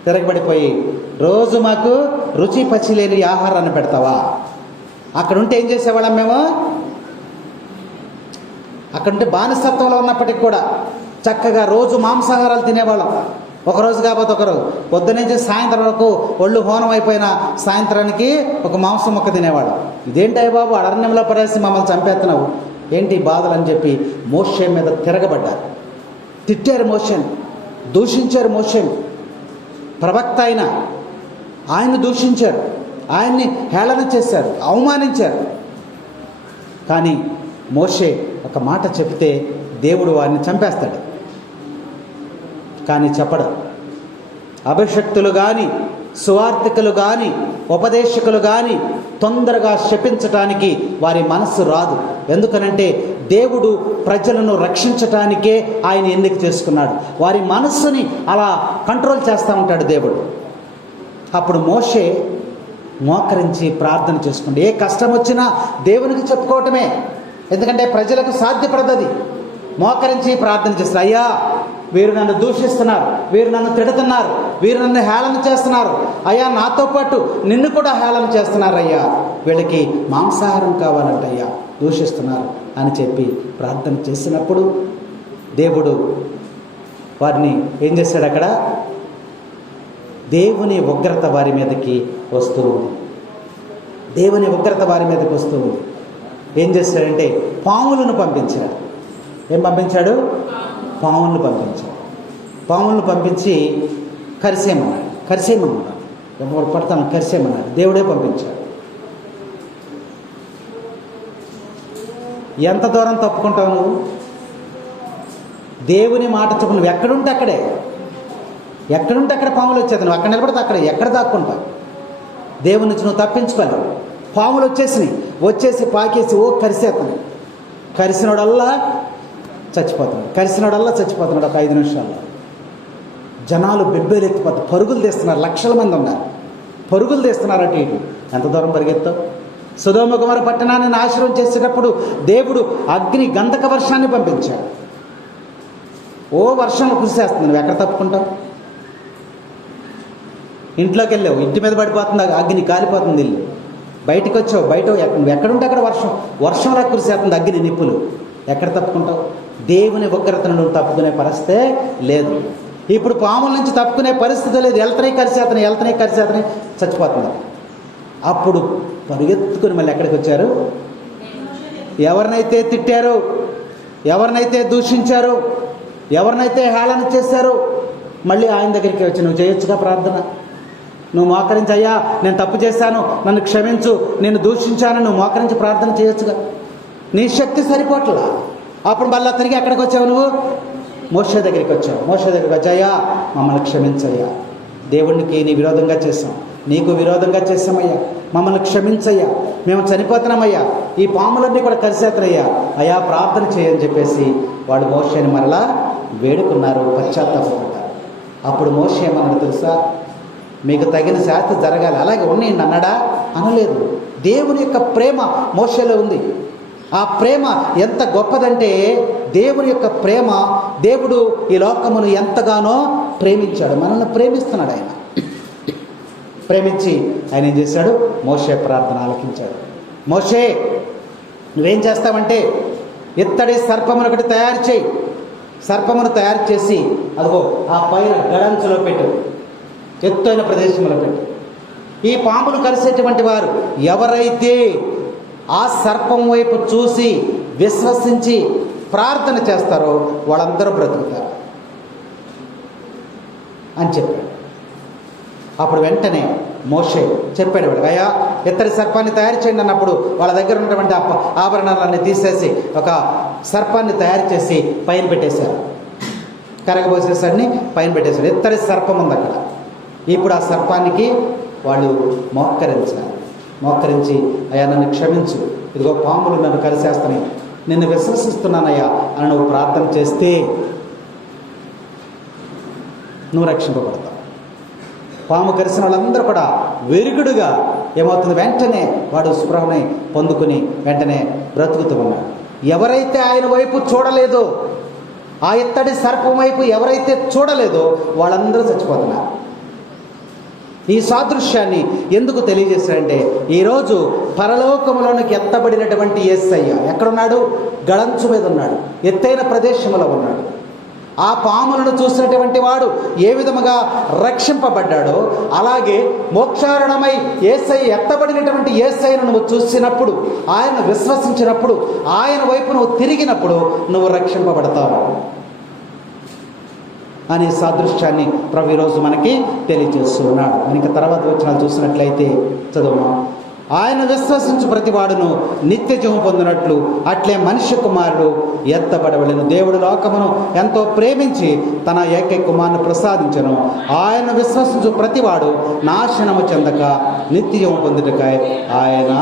తిరగబడిపోయి రోజు మాకు రుచి పచ్చి లేని ఆహారాన్ని పెడతావా? అక్కడ ఉంటే ఏం చేసేవాళ్ళం మేము? అక్కడుంటే బానిసత్వంలో ఉన్నప్పటికి కూడా చక్కగా రోజు మాంసాహారాలు తినేవాళ్ళం. ఒకరోజు కాకపోతే ఒకరోజు, పొద్దునుంచి సాయంత్రం వరకు ఒళ్ళు హోనం అయిపోయిన సాయంత్రానికి ఒక మాంసం మొక్క తినేవాళ్ళం. ఇదేంటయ్య బాబు, అరణ్యంలో పడేసి మమ్మల్ని చంపేస్తున్నావు, ఏంటి బాధలు అని చెప్పి మోషే మీద తిరగబడ్డారు. తిట్టారు మోషేని, దూషించారు మోషేని. ప్రవక్త అయిన ఆయన్ని దూషించారు, ఆయన్ని హేళన చేశారు, అవమానించారు. కానీ మోషే ఒక మాట చెప్తే దేవుడు వారిని చంపేస్తాడు. కానీ చెప్పడు. అభిషక్తులు కానీ, సువార్థికులు కానీ, ఉపదేశకులు కానీ తొందరగా శపించటానికి వారి మనస్సు రాదు. ఎందుకనంటే దేవుడు ప్రజలను రక్షించటానికే ఆయన ఎన్నిక చేసుకున్నాడు. వారి మనస్సుని అలా కంట్రోల్ చేస్తూ ఉంటాడు దేవుడు. అప్పుడు మోషే మోకరించి ప్రార్థన చేసుకుంటే, ఏ కష్టం వచ్చినా దేవునికి చెప్పుకోవటమే. ఎందుకంటే ప్రజలకు సాధ్యపడదు. మోకరించి ప్రార్థన చేస్తారు. అయ్యా, వీరు నన్ను దూషిస్తున్నారు, వీరు నన్ను తిడుతున్నారు, వీరు నన్ను హేళన చేస్తున్నారు, అయ్యా నాతో పాటు నిన్ను కూడా హేళన చేస్తున్నారు, అయ్యా వీళ్ళకి మాంసాహారం కావాలంట, అయ్యా దూషిస్తున్నారు అని చెప్పి ప్రార్థన చేసినప్పుడు దేవుడు వారిని ఏం చేశాడు? అక్కడ దేవుని ఉగ్రత వారి మీదకి వస్తూ ఉంది. దేవుని ఉగ్రత వారి మీదకి వస్తూ ఉంది. ఏం చేశాడంటే పాములను పంపించాడు. ఏం పంపించాడు? పాములను పంపించాడు. పాములను పంపించి కరిసేయమన్నాడు. ఎవరు పడతాను కరిసేయమన్నాడు. దేవుడే పంపించాడు. ఎంత దూరం తప్పుకుంటావు నువ్వు? దేవుని మాట చెప్పు. నువ్వు ఎక్కడుంటే అక్కడ పాములు వచ్చేది. నువ్వు అక్కడ నిలబడితే అక్కడ ఎక్కడ దాక్కుంటావు? దేవుని నుంచి నువ్వు తప్పించుకోలేవు. పాములు వచ్చేసి పాకేసి కరిసేస్తాను. కరిసినోడల్లా చచ్చిపోతున్నాడు. ఒక 5 నిమిషాల్లో జనాలు బెబ్బేలెత్తిపోతారు, పరుగులు తీస్తున్నారు. లక్షల మంది ఉన్నారు, పరుగులు తీస్తున్నారు అటు ఇటు. ఎంత దూరం పరిగెత్తావు? సొదొమ గొమొర్రా పట్టణాన్ని నాశనం చేసేటప్పుడు దేవుడు అగ్ని గంధక వర్షాన్ని పంపించాడు. వర్షం కురిసేస్తుంది. నువ్వు ఎక్కడ తప్పుకుంటావు? ఇంట్లోకి వెళ్ళావు, ఇంటి మీద పడిపోతుంది అగ్ని, కాలిపోతుంది ఇల్లు. బయటకు వచ్చావు, నువ్వు ఎక్కడుంటే అక్కడ వర్షంలా కురిసేస్తుంది అగ్ని, నిప్పులు. ఎక్కడ తప్పుకుంటావు? దేవుని ఉగ్రతను నువ్వు తప్పుకునే పరిస్థితే లేదు. ఇప్పుడు పాముల నుంచి తప్పుకునే పరిస్థితి లేదు. వెళ్తనే కరిసేతనే చచ్చిపోతుంది. అప్పుడు పరిగెత్తుకుని మళ్ళీ ఎక్కడికి వచ్చారు? ఎవరినైతే తిట్టారో, ఎవరినైతే దూషించారో, ఎవరినైతే హేళన చేశారో మళ్ళీ ఆయన దగ్గరికి వచ్చి నువ్వు చేయొచ్చుగా ప్రార్థన. నువ్వు మోకరించి, అయ్యా నేను తప్పు చేశాను, నన్ను క్షమించు, నేను దూషించాను, నువ్వు మోకరించి ప్రార్థన చేయొచ్చుగా. నీ శక్తి సరిపోట్లా. అప్పుడు మళ్ళీ తిరిగి ఎక్కడికి వచ్చావు? నువ్వు మోషే దగ్గరికి వచ్చావు. మోషే దగ్గరికి వచ్చాయా, మమ్మల్ని క్షమించయ్యా, దేవునికి నీ విరోధంగా చేశాం, నీకు విరోధంగా చేశామయ్యా, మమ్మల్ని క్షమించయ్యా, మేము చనిపోతున్నామయ్యా, ఈ పాములన్నీ కూడా కలిసేతనయ్యా, అయ్యా ప్రార్థన చేయని చెప్పేసి వాళ్ళు మోషేని మరలా వేడుకున్నారు, పశ్చాత్తాపడ్డారు. అప్పుడు మోషే ఏమన్నాడు తెలుసా? మీకు తగిన శాస్తి జరగాలి, అలాగే ఉన్నాయండి అన్నాడా? అనలేదు. దేవుని యొక్క ప్రేమ మోషేలో ఉంది. ఆ ప్రేమ ఎంత గొప్పదంటే, దేవుని యొక్క ప్రేమ, దేవుడు ఈ లోకమును ఎంతగానో ప్రేమించాడు, మనల్ని ప్రేమిస్తున్నాడు. ఆయన ప్రేమించి ఆయన ఏం చేశాడు? మోషే ప్రార్థన ఆలకించాడు. మోషే నువ్వేం చేస్తావంటే, ఇత్తడి సర్పమును ఒకటి తయారు చేయి, సర్పమును తయారు చేసి అదిగో ఆ పైన గడంచులో పెట్టు, ఎత్తైన ప్రదేశంలో పెట్టు. ఈ పాములు కలిసేటువంటి వారు ఎవరైతే ఆ సర్పం వైపు చూసి విశ్వసించి ప్రార్థన చేస్తారో వాళ్ళందరూ బ్రతుకుతారు అని చెప్పాడు. అప్పుడు వెంటనే మోషే చెప్పాడు వాడు, అయ్యా ఇత్తడి సర్పాన్ని తయారు చేయండి అన్నప్పుడు వాళ్ళ దగ్గర ఉన్నటువంటి ఆభరణాలన్నీ తీసేసి ఒక సర్పాన్ని తయారు చేసి పైన పెట్టేశారు, కరగబోసేసరిని పైన పెట్టేశారు. ఇత్తడి సర్పం ఉంది అక్కడ. ఇప్పుడు ఆ సర్పానికి వాళ్ళు మోక్కరించాలి. మోక్కరించి, అయ్యా నన్ను క్షమించు, ఇదిగో పాములు నన్ను కలిసేస్తున్నాయి, నిన్ను విశ్వసిస్తున్నానయ్యా అని నువ్వు ప్రార్థన చేస్తే నువ్వు రక్షింపబడతావు. పాము కరిసిన వాళ్ళందరూ కూడా వెరుగుడుగా ఏమవుతుంది? వెంటనే వాడు స్పృహని పొందుకుని వెంటనే బ్రతుకుతూ ఉన్నాడు. ఎవరైతే ఆయన వైపు చూడలేదో, ఆ ఇత్తడి సర్పం వైపు ఎవరైతే చూడలేదో వాళ్ళందరూ చచ్చిపోతున్నారు. ఈ సాదృశ్యాన్ని ఎందుకు తెలియజేశాడంటే, ఈరోజు పరలోకములోనికి ఎత్తబడినటువంటి యేసయ్య ఎక్కడున్నాడు? గళంచు మీద ఉన్నాడు, ఎత్తైన ప్రదేశంలో ఉన్నాడు. ఆ పాములను చూసినటువంటి వాడు ఏ విధముగా రక్షింపబడ్డాడో, అలాగే మోక్షారణమై యేసయ్య ఎత్తబడినటువంటి యేసయ్యను నువ్వు చూసినప్పుడు, ఆయన విశ్వసించినప్పుడు, ఆయన వైపు నువ్వు తిరిగినప్పుడు నువ్వు రక్షింపబడతావు అనే సాదృశ్యాన్ని ప్రభు ఈరోజు మనకి తెలియజేస్తూ ఉన్నాడు. మనకి తర్వాత వచనాలు చూసినట్లయితే చదువును, ఆయన విశ్వసించు ప్రతివాడును నిత్య జీవం పొందినట్లు అట్లే మనుష్య కుమారుడు ఎత్తబడవలెను. దేవుడు లోకమును ఎంతో ప్రేమించి తన ఏకైక కుమారుని ప్రసాదించెను. ఆయన విశ్వసించు ప్రతివాడు నాశనము చెందక నిత్య జీవం పొందుటకై ఆయన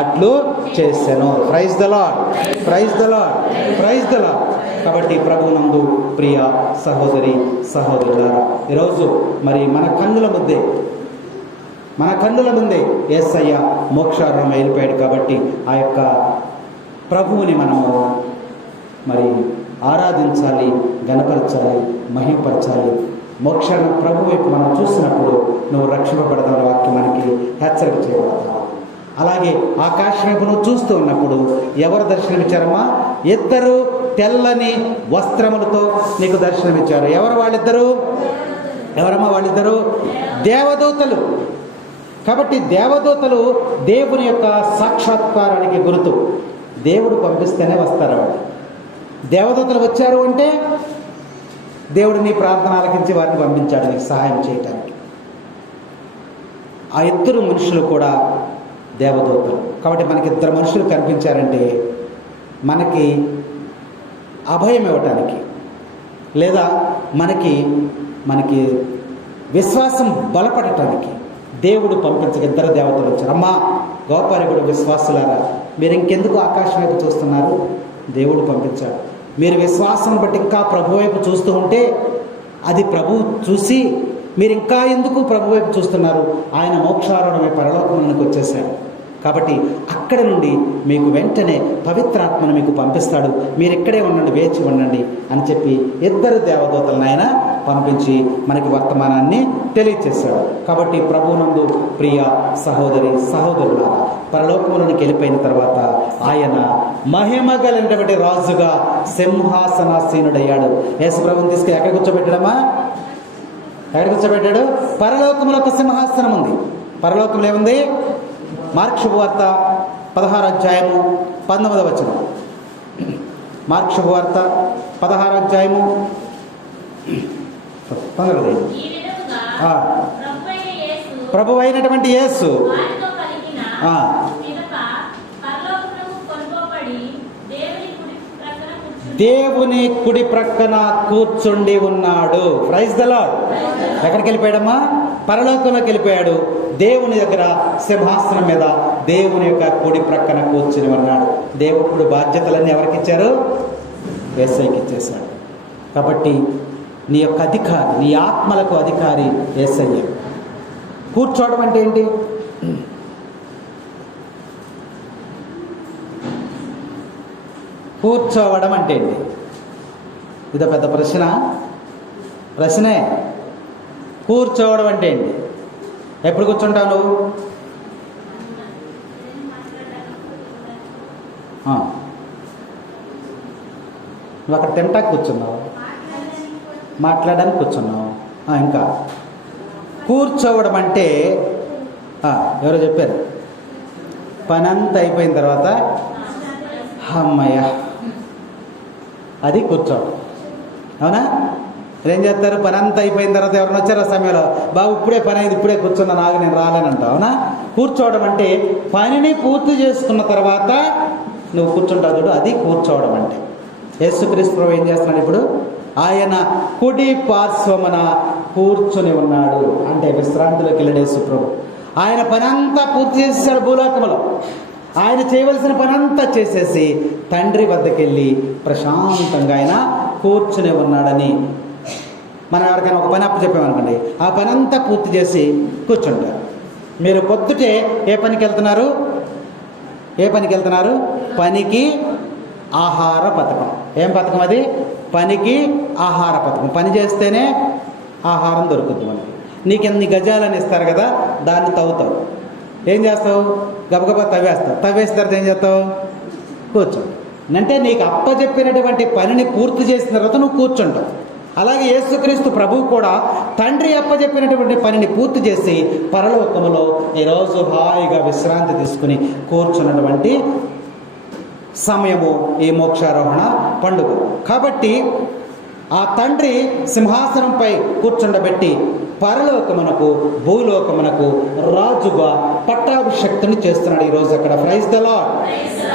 అట్లు చేసెను. Praise the Lord, praise the Lord, praise the Lord. కాబట్టి ప్రభువునందు ప్రియ సహోదరి సహోదరులారా, ఈరోజు మరి మన కన్నుల ముందే యేసయ్య మోక్షారణం వెళ్ళిపోయాడు. కాబట్టి ఆ యొక్క ప్రభువుని మనము మరి ఆరాధించాలి, గణపరచాలి, మహిమపరచాలి. మోక్షారణం ప్రభు వైపు మనం చూసినప్పుడు నువ్వు రక్షింపబడతావు వాక్యం మనకి హెచ్చరిక చేయబడతావు. అలాగే ఆకాశం వైపు నువ్వు చూస్తూ ఉన్నప్పుడు ఎవరు దర్శనమిచ్చారమ్మా? ఇద్దరు తెల్లని వస్త్రములతో నీకు దర్శనమిచ్చారు. ఎవరు వాళ్ళిద్దరు? ఎవరమ్మా వాళ్ళిద్దరు? దేవదూతలు. కాబట్టి దేవదూతలు దేవుని యొక్క సాక్షాత్కారానికి గుర్తు. దేవుడు పంపిస్తేనే వస్తారు వాళ్ళు. దేవదూతలు వచ్చారు అంటే దేవుడు నీ ప్రార్థన ఆలకించి వారిని పంపించాడు నీకు సహాయం చేయటానికి. ఆ ఇద్దరు మనుషులు కూడా దేవదూతలు. కాబట్టి మనకి ఇద్దరు మనుషులు కనిపించారంటే మనకి అభయం ఇవ్వటానికి, లేదా మనకి విశ్వాసం బలపడటానికి దేవుడు పంపించక ఇద్దరు దేవతలు వచ్చారు. అమ్మా గోపాలకుడు విశ్వాసులారా, మీరు ఇంకెందుకు ఆకాశం వైపు చూస్తున్నారు? దేవుడు పంపించాడు. మీరు విశ్వాసం బట్టి ఇంకా ప్రభు వైపు చూస్తూ ఉంటే అది ప్రభు చూసి మీరు ఇంకా ఎందుకు ప్రభు వైపు చూస్తున్నారు? ఆయన మోక్షారోహణమై పరలోకంలోకి వచ్చేసాడు. కాబట్టి అక్కడ నుండి మీకు వెంటనే పవిత్రాత్మను మీకు పంపిస్తాడు. మీరు ఇక్కడే ఉండండి, వేచి ఉండండి అని చెప్పి ఇద్దరు దేవదూతలను ఆయన పంపించి మనకి వర్తమానాన్ని తెలియచేశాడు. కాబట్టి ప్రభువునందు ప్రియ సహోదరి సహోదరులారా, పరలోకంలోనికి వెళ్ళిపోయిన తర్వాత ఆయన మహిమ కలిగినటువంటి రాజుగా సింహాసనాసీనుడయ్యాడు. యేసు ప్రభువుని తీసుకెళ్ళి ఎక్కడ కూర్చోబెట్టాడమ్మా? ఎక్కడ కూర్చోబెట్టాడు? పరలోకంలో ఒక సింహాసనం ఉంది. పరలోకంలో ఏముంది? మార్కు శుభవార్త 16వ అధ్యాయము 19వ వచనం. మార్కు శుభవార్త 16వ అధ్యాయము తొందరగా ఈ విధముగా ఆ. ప్రభువైన యేసు ప్రభు అయినటువంటి యేసు వారితో కలిగిన ఆ. పిదప పరలోకమునకు కొనుపోబడి దేవుని కుడి ప్రక్కన కూర్చుండి ఉన్నాడు. Praise the Lord. ఎక్కడికి వెళ్ళిపోయాడమ్మా? పరలోకంలోకి వెళ్ళిపోయాడు. దేవుని దగ్గర సింహాసనం మీద దేవుని యొక్క కుడి ప్రక్కన కూర్చుని ఉన్నాడు. దేవుడు బాధ్యతలన్నీ ఎవరికి ఇచ్చారు? యేసయ్యకి ఇచ్చేశాడు. కాబట్టి నీ యొక్క అధికారి, నీ ఆత్మలకు అధికారి యేసయ్య. కూర్చోవడం అంటే ఏంటి? కూర్చోవడం అంటే ఏంటి? ఇదో పెద్ద ప్రశ్నే. కూర్చోవడం అంటే ఏంటి? ఎప్పుడు కూర్చుంటావు నువ్వు? నువ్వు అక్కడ తింటాకు కూర్చున్నావు, మాట్లాడడానికి కూర్చున్నావు. ఇంకా కూర్చోవడం అంటే ఎవరో చెప్పారు, పని అంతా అయిపోయిన తర్వాత అమ్మయ్య అది కూర్చోవడం. అవునా? ఏం చేస్తారు? పని అంతా అయిపోయిన తర్వాత ఎవరైనా వచ్చారు ఆ సమయంలో, బాబు ఇప్పుడే పని అయింది, ఇప్పుడే కూర్చున్నా, నాకు నేను రాలేనంటావు. అవునా? కూర్చోవడం అంటే పనిని పూర్తి చేసుకున్న తర్వాత నువ్వు కూర్చుంటావు చూడు, అది కూర్చోవడం అంటే. యేసుక్రీస్తు ప్రభువు ఏం చేస్తున్నాడు ఇప్పుడు? ఆయన కుడి పార్శ్వమున కూర్చుని ఉన్నాడు. అంటే విశ్రాంతిలోకి వెళ్ళాడు యేసు ప్రభు. ఆయన పని అంతా పూర్తి చేసేసాడు భూలోకములో. ఆయన చేయవలసిన పని అంతా చేసేసి తండ్రి వద్దకు వెళ్ళి ప్రశాంతంగా ఆయన కూర్చుని ఉన్నాడని మనం ఎవరికైనా ఒక పని అప్పచెప్పామనుకోండి, ఆ పని అంతా పూర్తి చేసి కూర్చుంటారు. మీరు పొద్దుటే ఏ పనికి వెళ్తున్నారు? పనికి ఆహార పథకం. ఏం పథకం అది? పనికి ఆహార పథకం. పని చేస్తేనే ఆహారం దొరుకుతుంది మనకి. నీకు ఎన్ని గజాలని ఇస్తారు కదా, దాన్ని తవ్వుతావు. ఏం చేస్తావు? గబగబా తవ్వేస్తావు. తవ్వేసిన తర్వాత ఏం చేస్తావు? కూర్చో. అంటే నీకు అప్పచెప్పినటువంటి పనిని పూర్తి చేసిన తర్వాత నువ్వు కూర్చుంటావు. అలాగే యేసుక్రీస్తు ప్రభువు కూడా తండ్రి అప్పచెప్పినటువంటి పనిని పూర్తి చేసి పరలోకములో ఈరోజు హాయిగా విశ్రాంతి తీసుకుని కూర్చున్నటువంటి సమయము ఈ మోక్షారోహణ పండుగ. కాబట్టి ఆ తండ్రి సింహాసనంపై కూర్చుండబెట్టి పరలోకమునకు భూలోకమునకు రాజుగా పట్టాభిషక్తుని చేస్తున్నాడు ఈరోజు అక్కడ. Praise the Lord.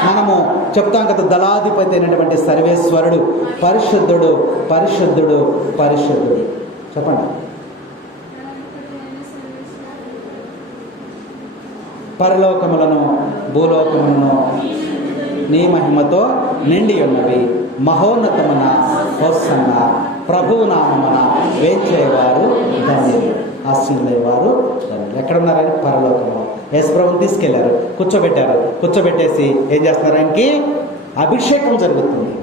మనము చెప్తాం కదా, దళాధిపతి అయినటువంటి సర్వేశ్వరుడు పరిశుద్ధుడు, పరిశుద్ధుడు, పరిశుద్ధుడు. చెప్పండి. పరలోకములను భూలోకములను నీ మహిమతో నిండి ఉన్నవి. మహోన్నతమున హోసన్న, ప్రభువు నామమున వేంచేవారు ధన్యులు, ఆశీర్వదించేవారు ధన్యులు. ఎక్కడున్నారని? పరలోకంలో. యేసు ప్రభువుని తీసుకెళ్లారు, కూర్చోబెట్టారు. కూర్చోబెట్టేసి ఏం చేస్తున్నారు? ఆయనకి అభిషేకం జరుగుతుంది.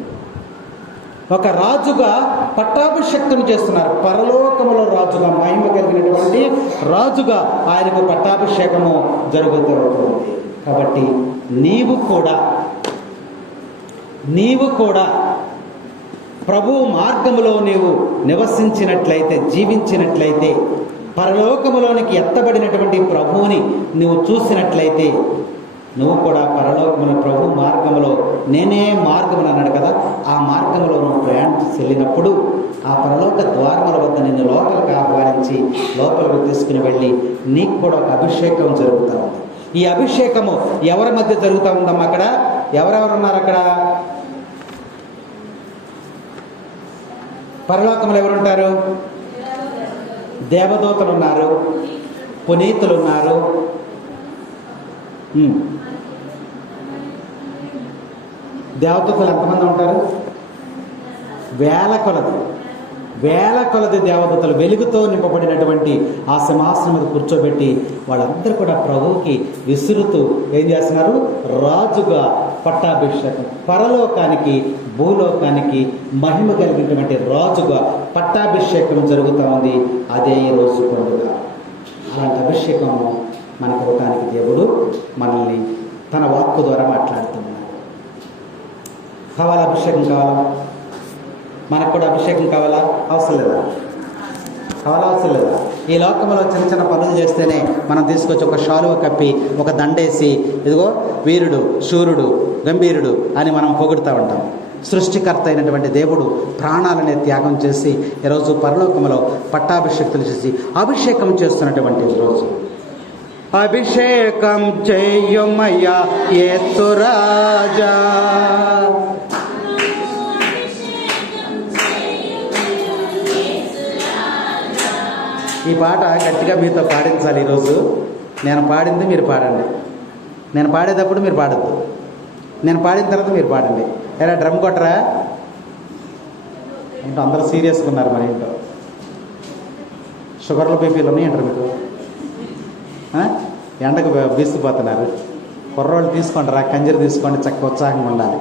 ఒక రాజుగా పట్టాభిషక్తుని చేస్తున్నారు. పరలోకములో రాజుగా, మహిమ కలిగినటువంటి రాజుగా ఆయనకు పట్టాభిషేకము జరుగుతూ ఉంటుంది. కాబట్టి నీవు కూడా ప్రభు మార్గములో నీవు నివసించినట్లయితే, జీవించినట్లయితే, పరలోకములోనికి ఎత్తబడినటువంటి ప్రభువుని నువ్వు చూసినట్లయితే, నువ్వు కూడా పరలోకములో ప్రభు మార్గములో, నేనే మార్గములు అన్నాడు కదా, ఆ మార్గంలో నువ్వు ప్రయాణించి వెళ్ళినప్పుడు ఆ పరలోక ద్వారముల వద్ద నిన్ను లోపలికి ఆహ్వానించి లోపలికి తీసుకుని వెళ్ళి నీకు కూడా ఒక అభిషేకం జరుగుతూ ఉంది. ఈ అభిషేకము ఎవరి మధ్య జరుగుతూ ఉందమ్మా? అక్కడ ఎవరెవరు ఉన్నారు? అక్కడ పరలోకంలో ఎవరుంటారు? దేవదూతలు ఉన్నారు, పునీతులు ఉన్నారు. దేవదూతలు ఎంతమంది ఉంటారు? వేల కొలది దేవదూతలు వెలుగుతో నింపబడినటువంటి ఆ సింహాసనం మీద కూర్చోబెట్టి వాళ్ళందరూ కూడా ప్రభువుకి విసురుతూ ఏం చేస్తున్నారు? రాజుగా పట్టాభిషేకం. పరలోకానికి భూలోకానికి మహిమ కలిగినటువంటి రాజుగా పట్టాభిషేకం జరుగుతూ ఉంది. అదే ఈ రోజు పండుగ. అలాంటి అభిషేకం మనకు ఇవ్వడానికి దేవుడు మనల్ని తన వాక్కు ద్వారా మాట్లాడుతున్నాడు. కావాలా? అభిషేకం కావాలా? మనకు కూడా అభిషేకం కావాలా? అవసరం లేదా? అవసరం లేదా? ఈ లోకంలో చిన్న చిన్న పనులు చేస్తేనే మనం తీసుకొచ్చి ఒక షాలువ కప్పి ఒక దండేసి, ఇదిగో వీరుడు, శూరుడు, గంభీరుడు అని మనం పొగుడుతూ ఉంటాం. సృష్టికర్త అయినటువంటి దేవుడు ప్రాణాలనే త్యాగం చేసి ఈరోజు పరలోకంలో పట్టాభిషేక్తులు చేసి అభిషేకం చేస్తున్నటువంటి రోజు. అభిషేకం చెయ్యమయ్యా యేసు రాజా. ఈ పాట గట్టిగా మీతో పాడించాలి ఈరోజు. నేను పాడింది మీరు పాడండి. నేను పాడేటప్పుడు మీరు పాడద్దు. నేను పాడిన తర్వాత మీరు పాడండి. ఎలా డ్రమ్ కొట్టరా? ఏంటో అందరూ సీరియస్గా ఉన్నారు. మరి ఏంటో షుగర్లు బీపీలు ఉన్నాయంటారు మీకు? ఎండకు బీసిపోతున్నారు. కుర్రోళ్ళు తీసుకోండి రా, కంజీరు తీసుకోండి, చక్కగా ఉత్సాహంగా ఉండాలి.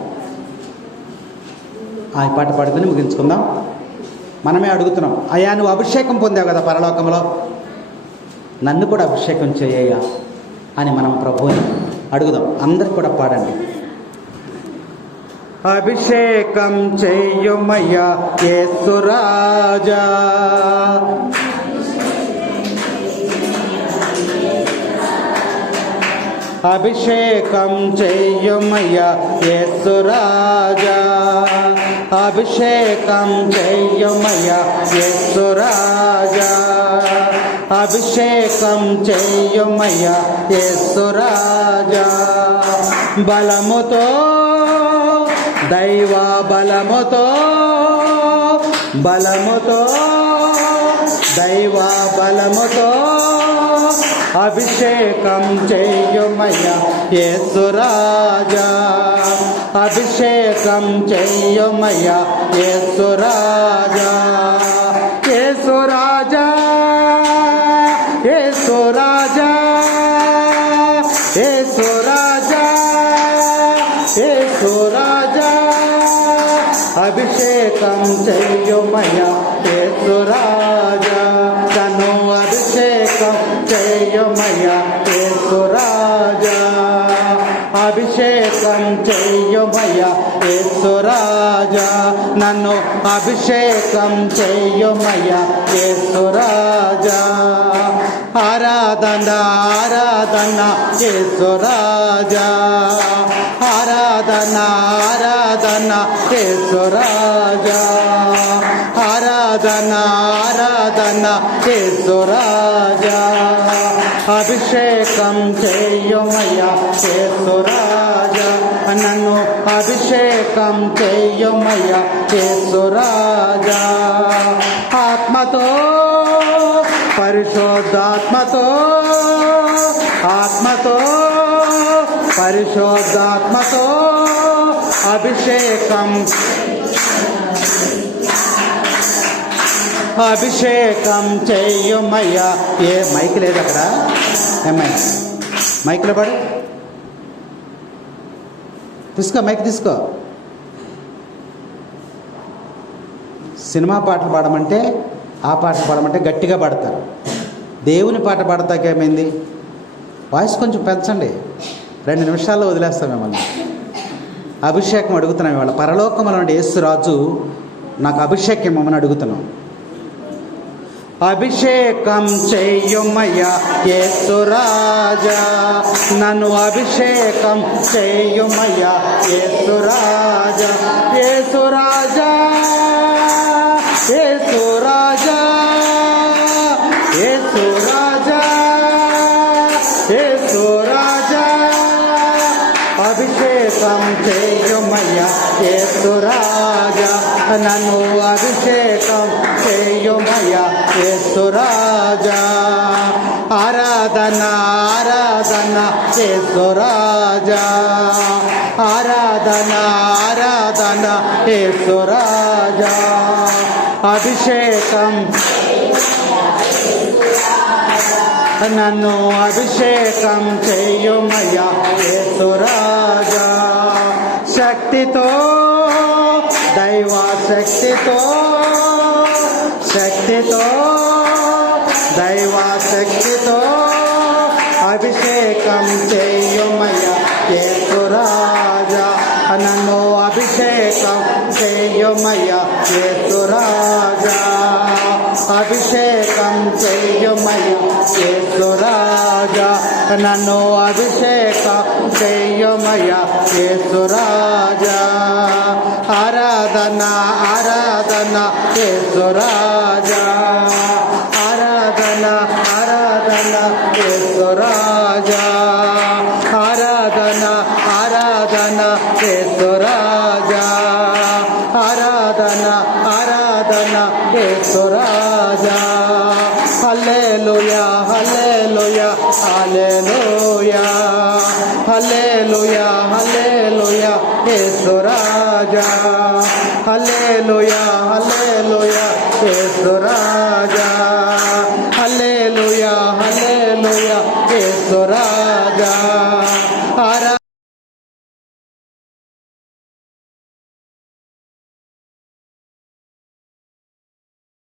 ఈ పాట పాడుకుని ముగించుకుందాం. మనమే అడుగుతున్నాం, అయ్యా నువ్వు అభిషేకం పొందావు కదా పరలోకంలో, నన్ను కూడా అభిషేకం చేయ్యా అని మనం ప్రభువుని అడుగుదాం. అందరు కూడా పాడండి. అభిషేకం చెయ్యమయ్యా యేసు రాజా, అభిషేకం చెయ్యమయ్యా యేసు రాజా, అభిషేకం చెయ్యమయ్యా యేసు రాజా, అభిషేకం చెయ్యమయ్యా యేసు రాజా. బలముతో దైవ బలముతో, బలముతో దైవ బలముతో అభిషేకం చెయ్యమయ్యా యేసు రాజా, అభిషేకం చెయ్యమయ్యా యేసు రాజా. యేసు రాజా, యేసు రాజా, యేసు రాజా, యేసు రాజా, అభిషేకం చెయ్యమయ్యా యేసు రాజా, తను అభిషేకం చెయ్యమయ్యా యేసు రాజా, అభిషేకం చెయ్యమయ్యా యేసు రాజా, నన్ను అభిషేకం చెయ్యమయ్యా యేసు రాజా. ఆరాధన ఆరాధన యేసు రాజా, ఆరాధన ఆరాధన యేసు రాజా, ఆరాధన ఆరాధన యేసు రాజా, అభిషేకం చెయ్యమయ్యా యేసు రాజా, నన్ను అభిషేకం చెయ్యమయ్యా యేసు రాజా. ఆత్మతో పరిశుద్ధాత్మతో, ఆత్మతో పరిశుద్ధాత్మతో అభిషేకం, అభిషేకం చెయ్యమయ్యా. ఏ మైక్ లేదు అక్కడ? ఏమయ్యా మైక్లో పడు, తీసుకో మైక్ తీసుకో. సినిమా పాటలు పాడమంటే, ఆ పాటలు పాడమంటే గట్టిగా పాడతారు. దేవుని పాట పాడతాకేమైంది? వాయిస్ కొంచెం పెంచండి. 2 నిమిషాల్లో వదిలేస్తాం మిమ్మల్ని. అభిషేకం అడుగుతున్నాం ఇవాళ. పరలోకములో నుండి యేసు రాజు నాకు అభిషేకం ఇవ్వమని అడుగుతున్నాం. అభిషేకం చెయ్యమయ్యా యేసు రాజా, నన్ను అభిషేకం చెయ్యమయ్యా యేసు రాజా, యేసు రాజా, యేసు రాజా, యేసు రాజా, యేసు రాజా, అభిషేకం చెయ్యమయ్యా యేసు రాజా, నన్ను అభిషేకం చెయ్యమయ్యా యేసు రాజా. ఆరాధన ఆరాధన యేసు రాజా, ఆరాధన ఆరాధన యేసు రాజా, అభిషేకం నన్ను అభిషేకం చెయ్యమయ్యా యేసు రాజా. శక్తితో దైవ శక్తితో, శక్తితో దైవ శక్తితో అభిషేకం చెయ్యమయ్యా యేసు రాజా, నన్ను అభిషేకం చెయ్యమయ్యా యేసు రాజా. అభిషేకం చెయ్యమయ్యా యేసు రాజా, నన్ను అభిషేకం చెయ్యమయ్యా యేసు రాజా. ఆరాధన ఆరాధన యేసు రాజా, ఆరాధన ఆరాధన యేసు రాజా, ఆరాధన ఆరాధన యేసు రాజా, ఆరాధన ఆరాధన యేసు రాజా. హల్లెలూయా హల్లెలూయా హల్లెలూయా హల్లెలూయా హల్లెలూయా యేసు రాజా, హల్లెలూయా హల్లెలూయా యేసు రాజా, హల్లెలూయా